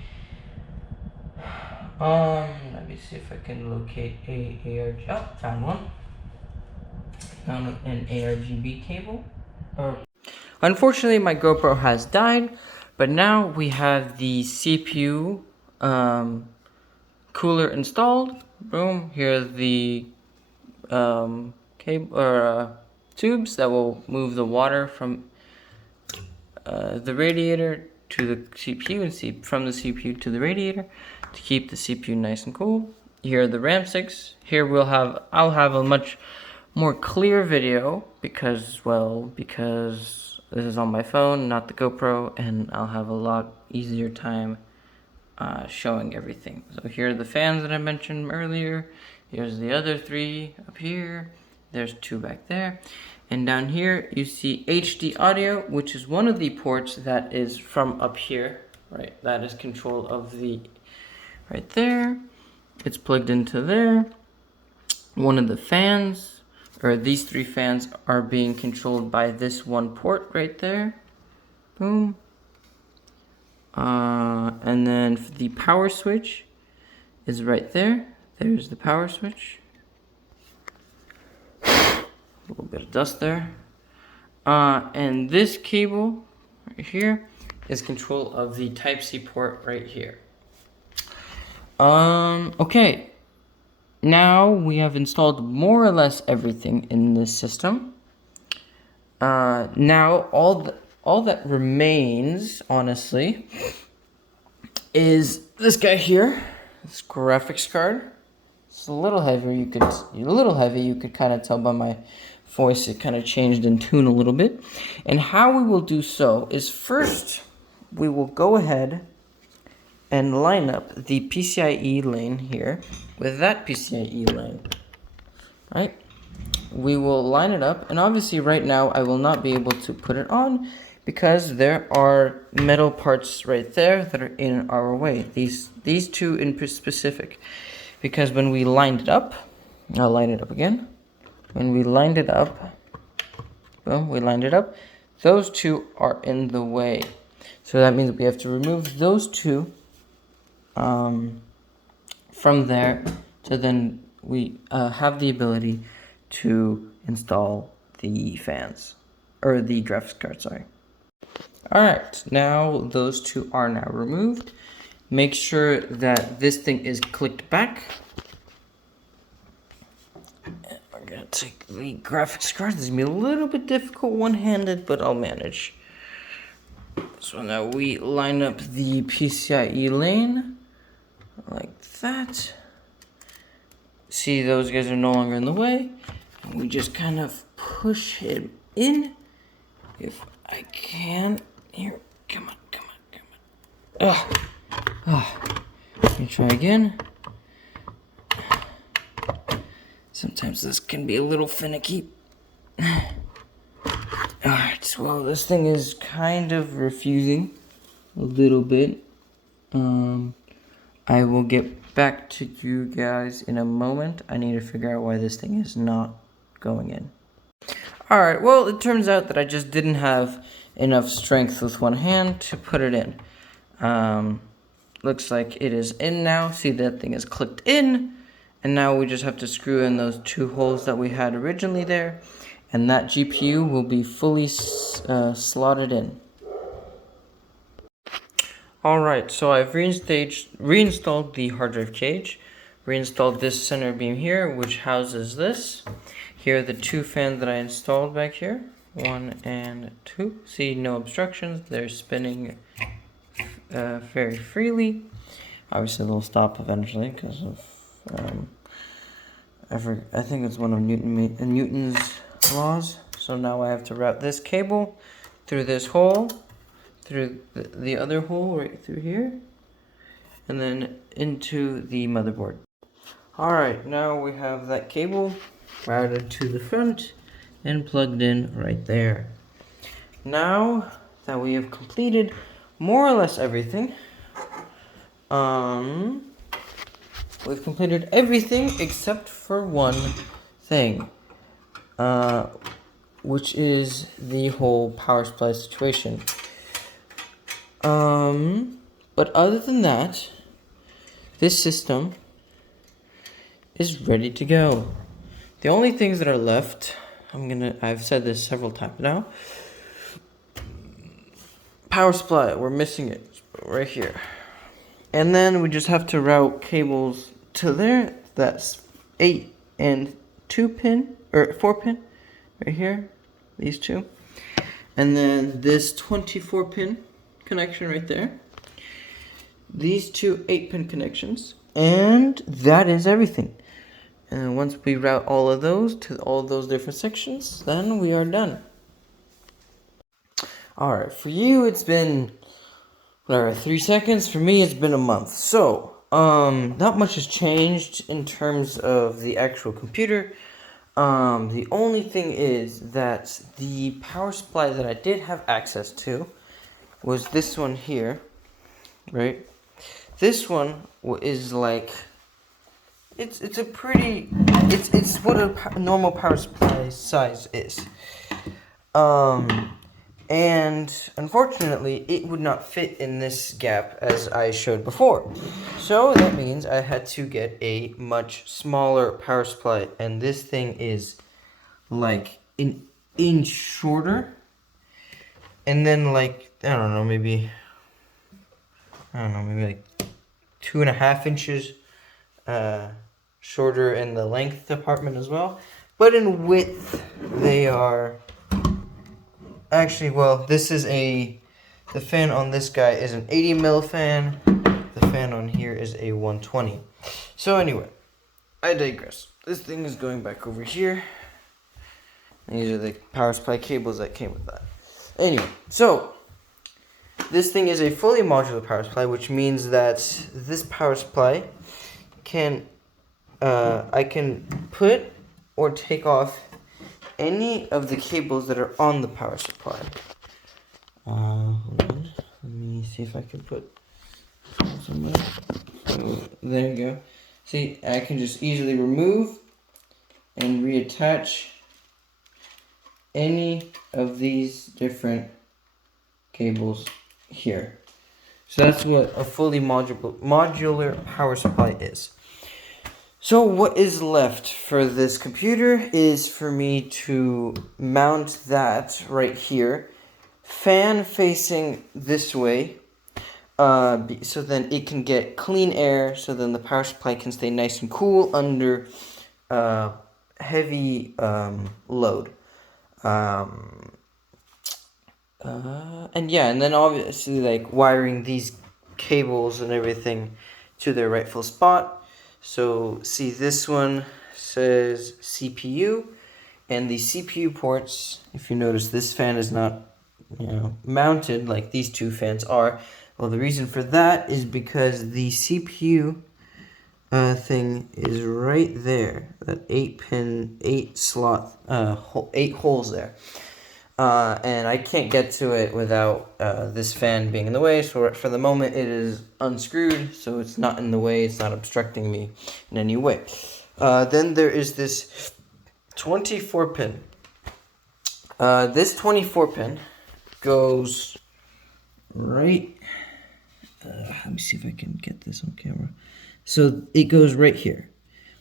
Let me see if I can locate a ARGB. Oh, found one. Found an ARGB cable. Unfortunately, my GoPro has died, but now we have the CPU cooler installed. Boom. Here are the cable or tubes that will move the water from the radiator to the CPU and from the CPU to the radiator to keep the CPU nice and cool. Here are the RAM sticks. Here I'll have a much more clear video because this is on my phone, not the GoPro, and I'll have a lot easier time showing everything. So here are the fans that I mentioned earlier. Here's the other 3 up here. There's 2 back there. And down here you see HD audio, which is one of the ports that is from up here, right? That is control of the, right there. It's plugged into there. One of the fans, or these 3 fans, are being controlled by this one port right there. Boom. And then the power switch is right there. There's the power switch. A little bit of dust there. And this cable right here is control of the Type-C port right here. Okay. Now we have installed more or less everything in this system. Now all that remains, honestly, is this guy here, this graphics card. It's a little heavier. You could kind of tell by my voice. It kind of changed in tune a little bit. And how we will do so is first we will go ahead and line up the PCIe lane here with that PCIe lane, right? We will line it up, and obviously right now I will not be able to put it on because there are metal parts right there that are in our way. These 2 in specific, because when we lined it up, I'll line it up again. When we lined it up, boom, we lined it up, those 2 are in the way. So that means we have to remove those 2 from there So then we have the ability to install the fans, or the graphics card, sorry. Alright, now those two are now removed. Make sure that this thing is clicked back. We're gonna take the graphics card. This is gonna be a little bit difficult one-handed, but I'll manage. So now we line up the PCIe lane like that. See, those guys are no longer in the way. And we just kind of push him in. If I can. Here, come on, come on, come on. Ugh. Let me try again. Sometimes this can be a little finicky. Alright, well, this thing is kind of refusing a little bit. I will get back to you guys in a moment. I need to figure out why this thing is not going in. Alright, well, it turns out that I just didn't have enough strength with one hand to put it in. Looks like it is in now. See, that thing is clicked in. And now we just have to screw in those two holes that we had originally there. And that GPU will be fully slotted in. Alright, so I've reinstalled the hard drive cage. Reinstalled this center beam here, which houses this. Here are the two fans that I installed back here. 1 and 2. See, no obstructions. They're spinning very freely. Obviously, they'll stop eventually because of I think it's one of Newton's laws. So now I have to route this cable through this hole, through the other hole right through here, and then into the motherboard. Alright, now we have that cable routed to the front and plugged in right there. Now that we have completed more or less everything, we've completed everything except for one thing, which is the whole power supply situation. But other than that, this system is ready to go. The only things that are left, I've said this several times now. Power supply, we're missing it right here. And then we just have to route cables to there. That's 8 and 2 pin, or 4 pin, right here, these two. And then this 24 pin connection right there. These two 8-pin connections. And that is everything. And once we route all of those to all those different sections, then we are done. Alright, for you it's been, whatever, 3 seconds. For me it's been a month. So, not much has changed in terms of the actual computer. The only thing is that the power supply that I did have access to was this one here, right? This one is like, it's what a normal power supply size is. And unfortunately, it would not fit in this gap as I showed before. So that means I had to get a much smaller power supply, and this thing is like an inch shorter, and then like, I don't know, maybe like 2.5 inches shorter in the length department as well. But in width, they are actually, well, this is the fan on this guy is an 80 mil fan. The fan on here is a 120. So anyway, I digress. This thing is going back over here. These are the power supply cables that came with that. Anyway, so this thing is a fully modular power supply, which means that this power supply can, I can put or take off any of the cables that are on the power supply. Hold on. Let me see if I can put somewhere. Oh, there you go. See, I can just easily remove and reattach any of these different cables here. So that's what a fully modular power supply is. So what is left for this computer is for me to mount that right here, fan facing this way, so then it can get clean air, so then the power supply can stay nice and cool under heavy load. And yeah, and then obviously like wiring these cables and everything to their rightful spot. So see, this one says CPU, and the CPU ports, if you notice, this fan is not, mounted like these two fans are. Well, the reason for that is because the CPU thing is right there. That 8-pin, 8-slot, 8 holes there. And I can't get to it without this fan being in the way. So for the moment, it is unscrewed, so it's not in the way. It's not obstructing me in any way. Then there is this 24-pin. This 24-pin goes right. Let me see if I can get this on camera. So it goes right here,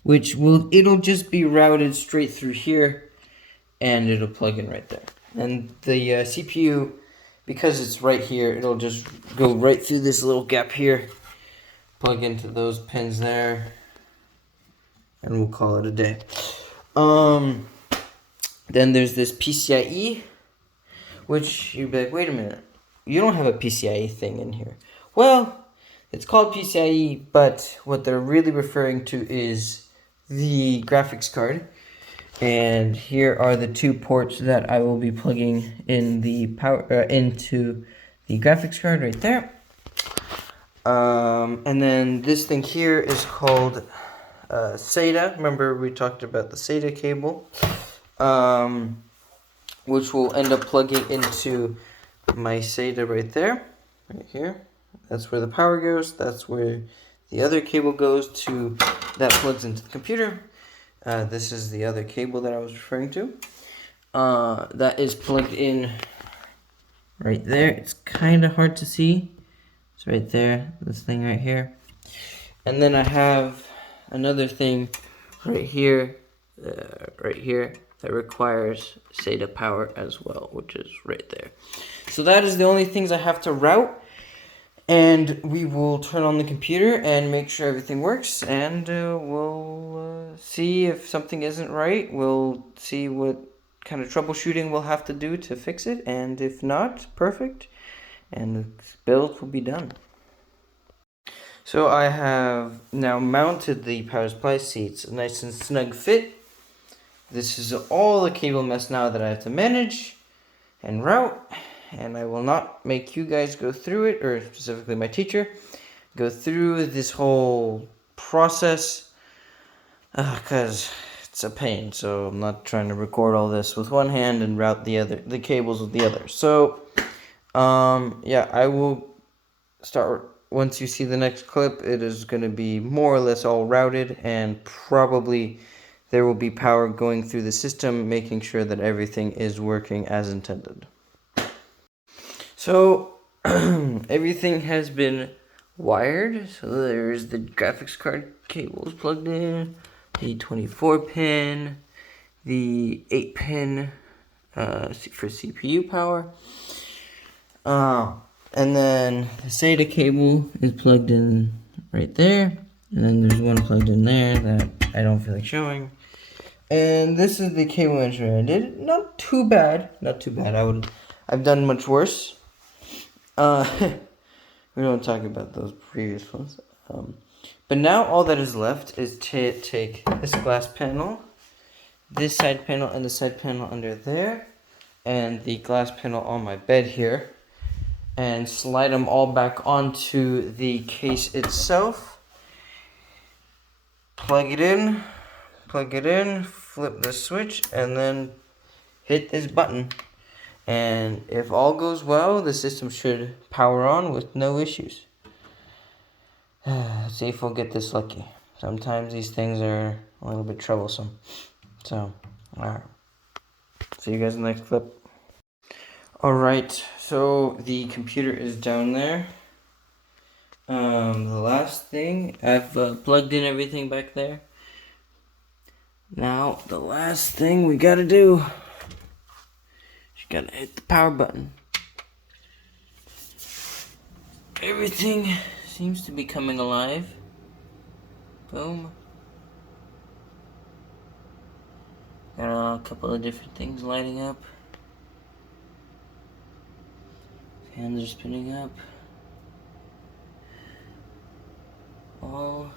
which it'll just be routed straight through here, and it'll plug in right there. And the CPU, because it's right here, it'll just go right through this little gap here, plug into those pins there, and we'll call it a day. Then there's this PCIe, which you'd be like, wait a minute, you don't have a PCIe thing in here. Well, it's called PCIe, but what they're really referring to is the graphics card. And here are the two ports that I will be plugging in the into the graphics card right there. And then this thing here is called SATA. Remember we talked about the SATA cable, which will end up plugging into my SATA right there, right here. That's where the power goes. That's where the other cable goes to. That plugs into the computer. This is the other cable that I was referring to. That is plugged in right there. It's kind of hard to see. It's right there, this thing right here. And then I have another thing right here, that requires SATA power as well, which is right there. So that is the only things I have to route. And we will turn on the computer and make sure everything works, and we'll see if something isn't right. We'll see what kind of troubleshooting we'll have to do to fix it, and if not, perfect, and the build will be done. So I have now mounted the power supply seats, nice and snug fit. This is all the cable mess now that I have to manage and route. And I will not make you guys go through it, or specifically my teacher, go through this whole process, because it's a pain. So I'm not trying to record all this with one hand and route the cables with the other. So, yeah, I will start, once you see the next clip, it is going to be more or less all routed, and probably there will be power going through the system, making sure that everything is working as intended. So everything has been wired. So there's the graphics card cables plugged in, the 24-pin, the 8-pin for CPU power. And then the SATA cable is plugged in right there. And then there's one plugged in there that I don't feel like showing. And this is the cable management I did. Not too bad. Not too bad. I've done much worse. We don't talk about those previous ones. But now all that is left is to take this glass panel, this side panel, and the side panel under there, and the glass panel on my bed here, and slide them all back onto the case itself. Plug it in, flip the switch, and then hit this button. And if all goes well, the system should power on with no issues. Let's see if we'll get this lucky. Sometimes these things are a little bit troublesome. So, alright. See you guys in the next clip. Alright, so the computer is down there. The last thing, I've plugged in everything back there. Now, the last thing we gotta do, you gotta hit the power button. Everything seems to be coming alive. Boom. Got a couple of different things lighting up. Fans are spinning up. All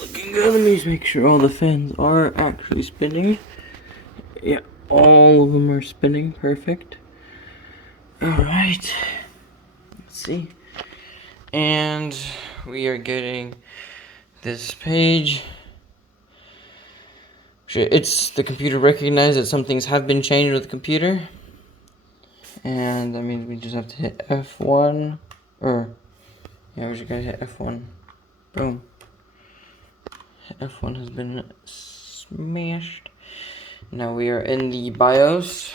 looking good. Let me just make sure all the fans are actually spinning. Yeah, all of them are spinning. Perfect. Alright. Let's see. And we are getting this page. It's the computer recognized that some things have been changed with the computer. And that means we just have to hit F1. Or, yeah, we just gotta hit F1. Boom. F1 has been smashed. Now we are in the BIOS,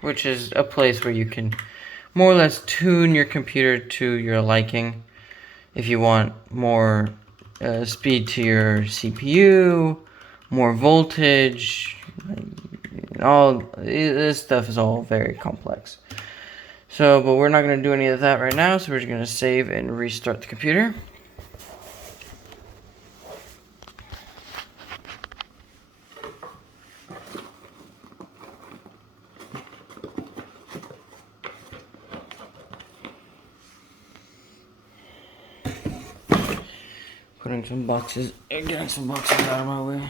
which is a place where you can more or less tune your computer to your liking. If you want more speed to your CPU, more voltage, all this stuff is all very complex. So, but we're not going to do any of that right now, so we're just going to save and restart the computer. Putting some boxes and getting some boxes out of my way.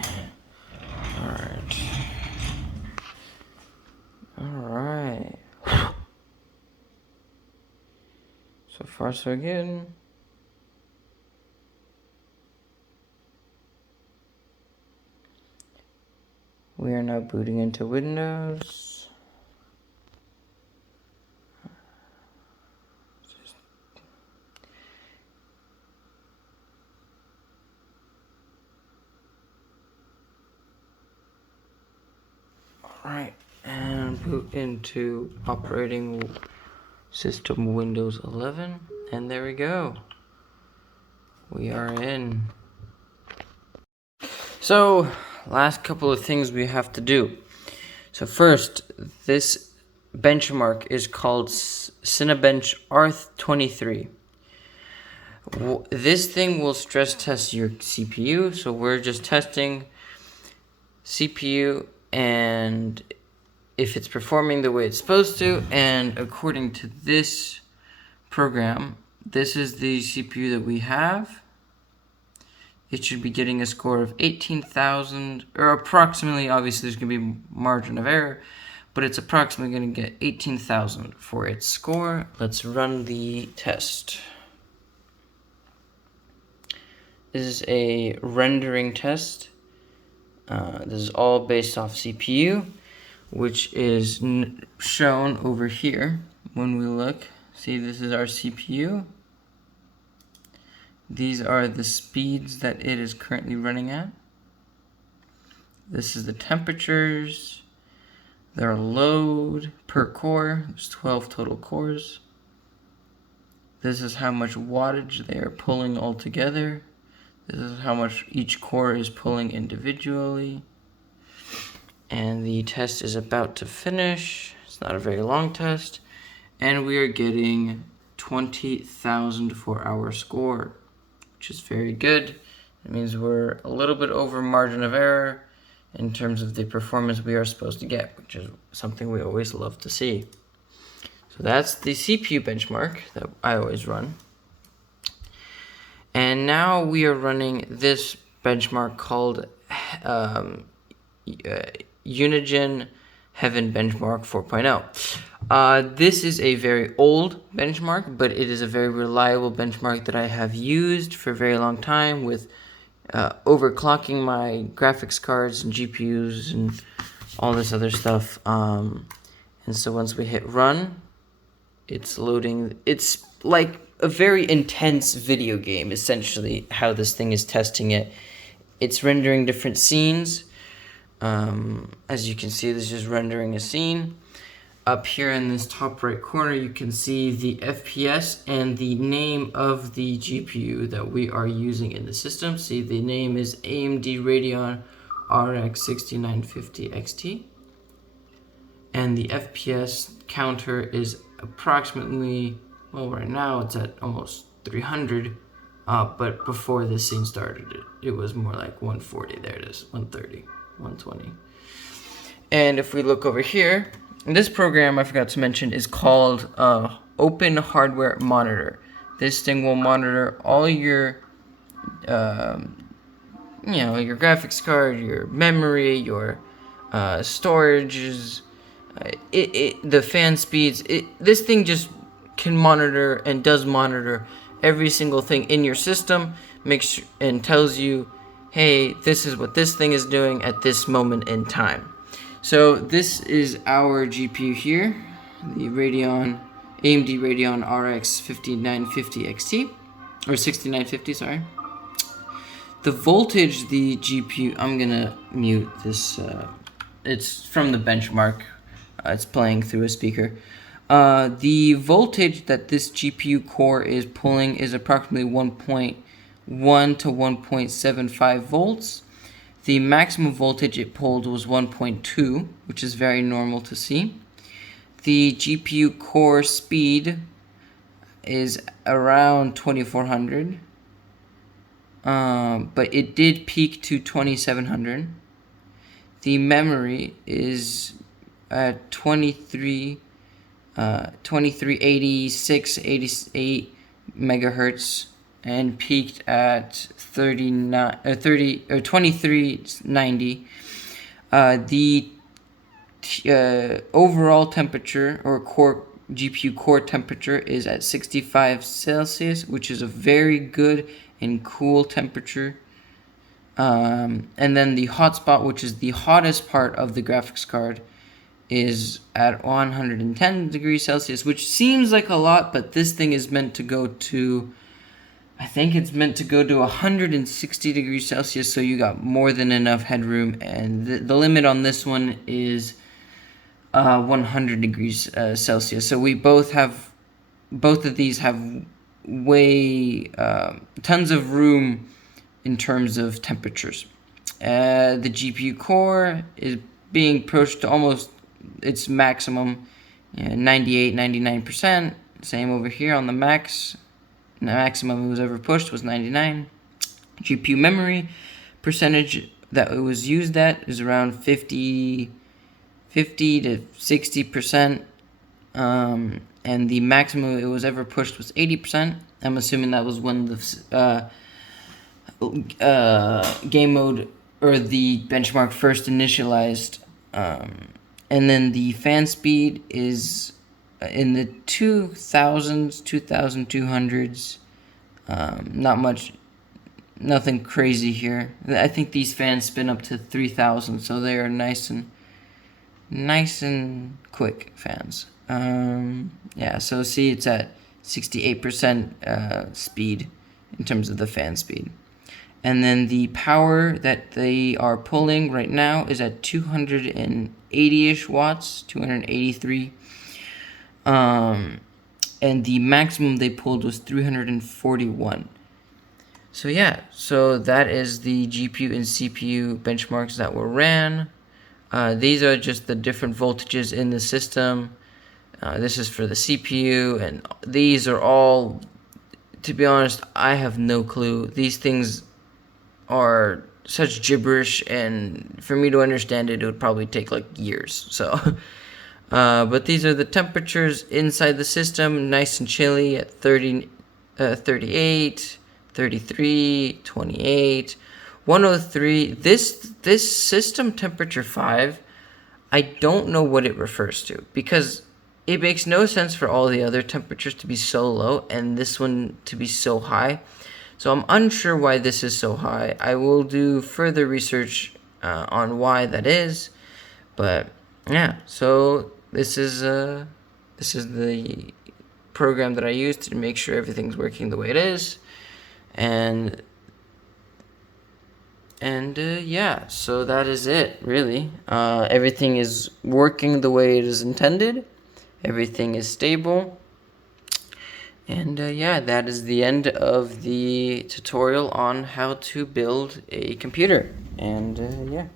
Alright. Alright. So far, so good. We are now booting into Windows. Alright, and boot into operating system Windows 11, and there we go. We are in. So, last couple of things we have to do. So first, this benchmark is called Cinebench R23. This thing will stress test your CPU, so we're just testing CPU and if it's performing the way it's supposed to, and according to this program, this is the CPU that we have. It should be getting a score of 18,000, or approximately, obviously there's going to be margin of error, but it's approximately going to get 18,000 for its score. Let's run the test. This is a rendering test. This is all based off CPU, which is shown over here when we look. See, this is our CPU. These are the speeds that it is currently running at. This is the temperatures, their load per core. There's 12 total cores. This is how much wattage they are pulling all together. This is how much each core is pulling individually. And the test is about to finish. It's not a very long test. And we are getting 20,000 for our score, which is very good. It means we're a little bit over margin of error in terms of the performance we are supposed to get, which is something we always love to see. So that's the CPU benchmark that I always run. And now we are running this benchmark called Unigine Heaven Benchmark 4.0. This is a very old benchmark, but it is a very reliable benchmark that I have used for a very long time with overclocking my graphics cards and GPUs and all this other stuff. And so once we hit run, it's loading. It's like a very intense video game, essentially, how this thing is testing it. It's rendering different scenes. As you can see, this is rendering a scene. up here in this top right corner, you can see the FPS and the name of the GPU that we are using in the system. See, the name is AMD Radeon RX 6950 XT. And the FPS counter is approximately, well, right now it's at almost 300. But before this scene started, it was more like 140. There it is, 130, 120. And if we look over here, this program I forgot to mention is called Open Hardware Monitor. This thing will monitor all your, your graphics card, your memory, your storages, the fan speeds. This thing just can monitor and does monitor every single thing in your system. Makes sure and tells you, hey, this is what this thing is doing at this moment in time. So this is our GPU here, the AMD Radeon RX 5950 XT, or 6950, sorry. The voltage the GPU, I'm gonna mute this, it's from the benchmark, it's playing through a speaker. The voltage that this GPU core is pulling is approximately 1.1 to 1.75 volts. The maximum voltage it pulled was 1.2, which is very normal to see. The GPU core speed is around 2400, but it did peak to 2700. The memory is at 2386, 88 megahertz, and peaked at 2390. The overall temperature or GPU core temperature is at 65 Celsius, which is a very good and cool temperature. And then the hotspot, which is the hottest part of the graphics card, is at 110 degrees Celsius, which seems like a lot, but this thing is meant to go to, I think it's meant to go to 160 degrees Celsius, so you got more than enough headroom, and the limit on this one is 100 degrees Celsius. So we both of these have way tons of room in terms of temperatures. The GPU core is being approached to almost its maximum, 98, 99%. Same over here on the max. The maximum it was ever pushed was 99. GPU memory percentage that it was used at is around 50 to 60%. And the maximum it was ever pushed was 80%. I'm assuming that was when the game mode or the benchmark first initialized. And then the fan speed is in the 2000s, 2200s. Not much, nothing crazy here. I think these fans spin up to 3000, so they are nice and quick fans. Yeah, so see, it's at 68% speed in terms of the fan speed. And then the power that they are pulling right now is at 280-ish watts, 283. And the maximum they pulled was 341. So yeah, so that is the GPU and CPU benchmarks that were ran. These are just the different voltages in the system. This is for the CPU, and these are all, to be honest, I have no clue. These things are such gibberish, and for me to understand it, it would probably take like years. So, but these are the temperatures inside the system, nice and chilly at 38, 33, 28, 103. This system temperature 5, I don't know what it refers to, because it makes no sense for all the other temperatures to be so low and this one to be so high. So I'm unsure why this is so high. I will do further research on why that is. But yeah, so this is the program that I used to make sure everything's working the way it is. And And yeah, so that is it, really. Everything is working the way it is intended. Everything is stable. And yeah, that is the end of the tutorial on how to build a computer. And yeah.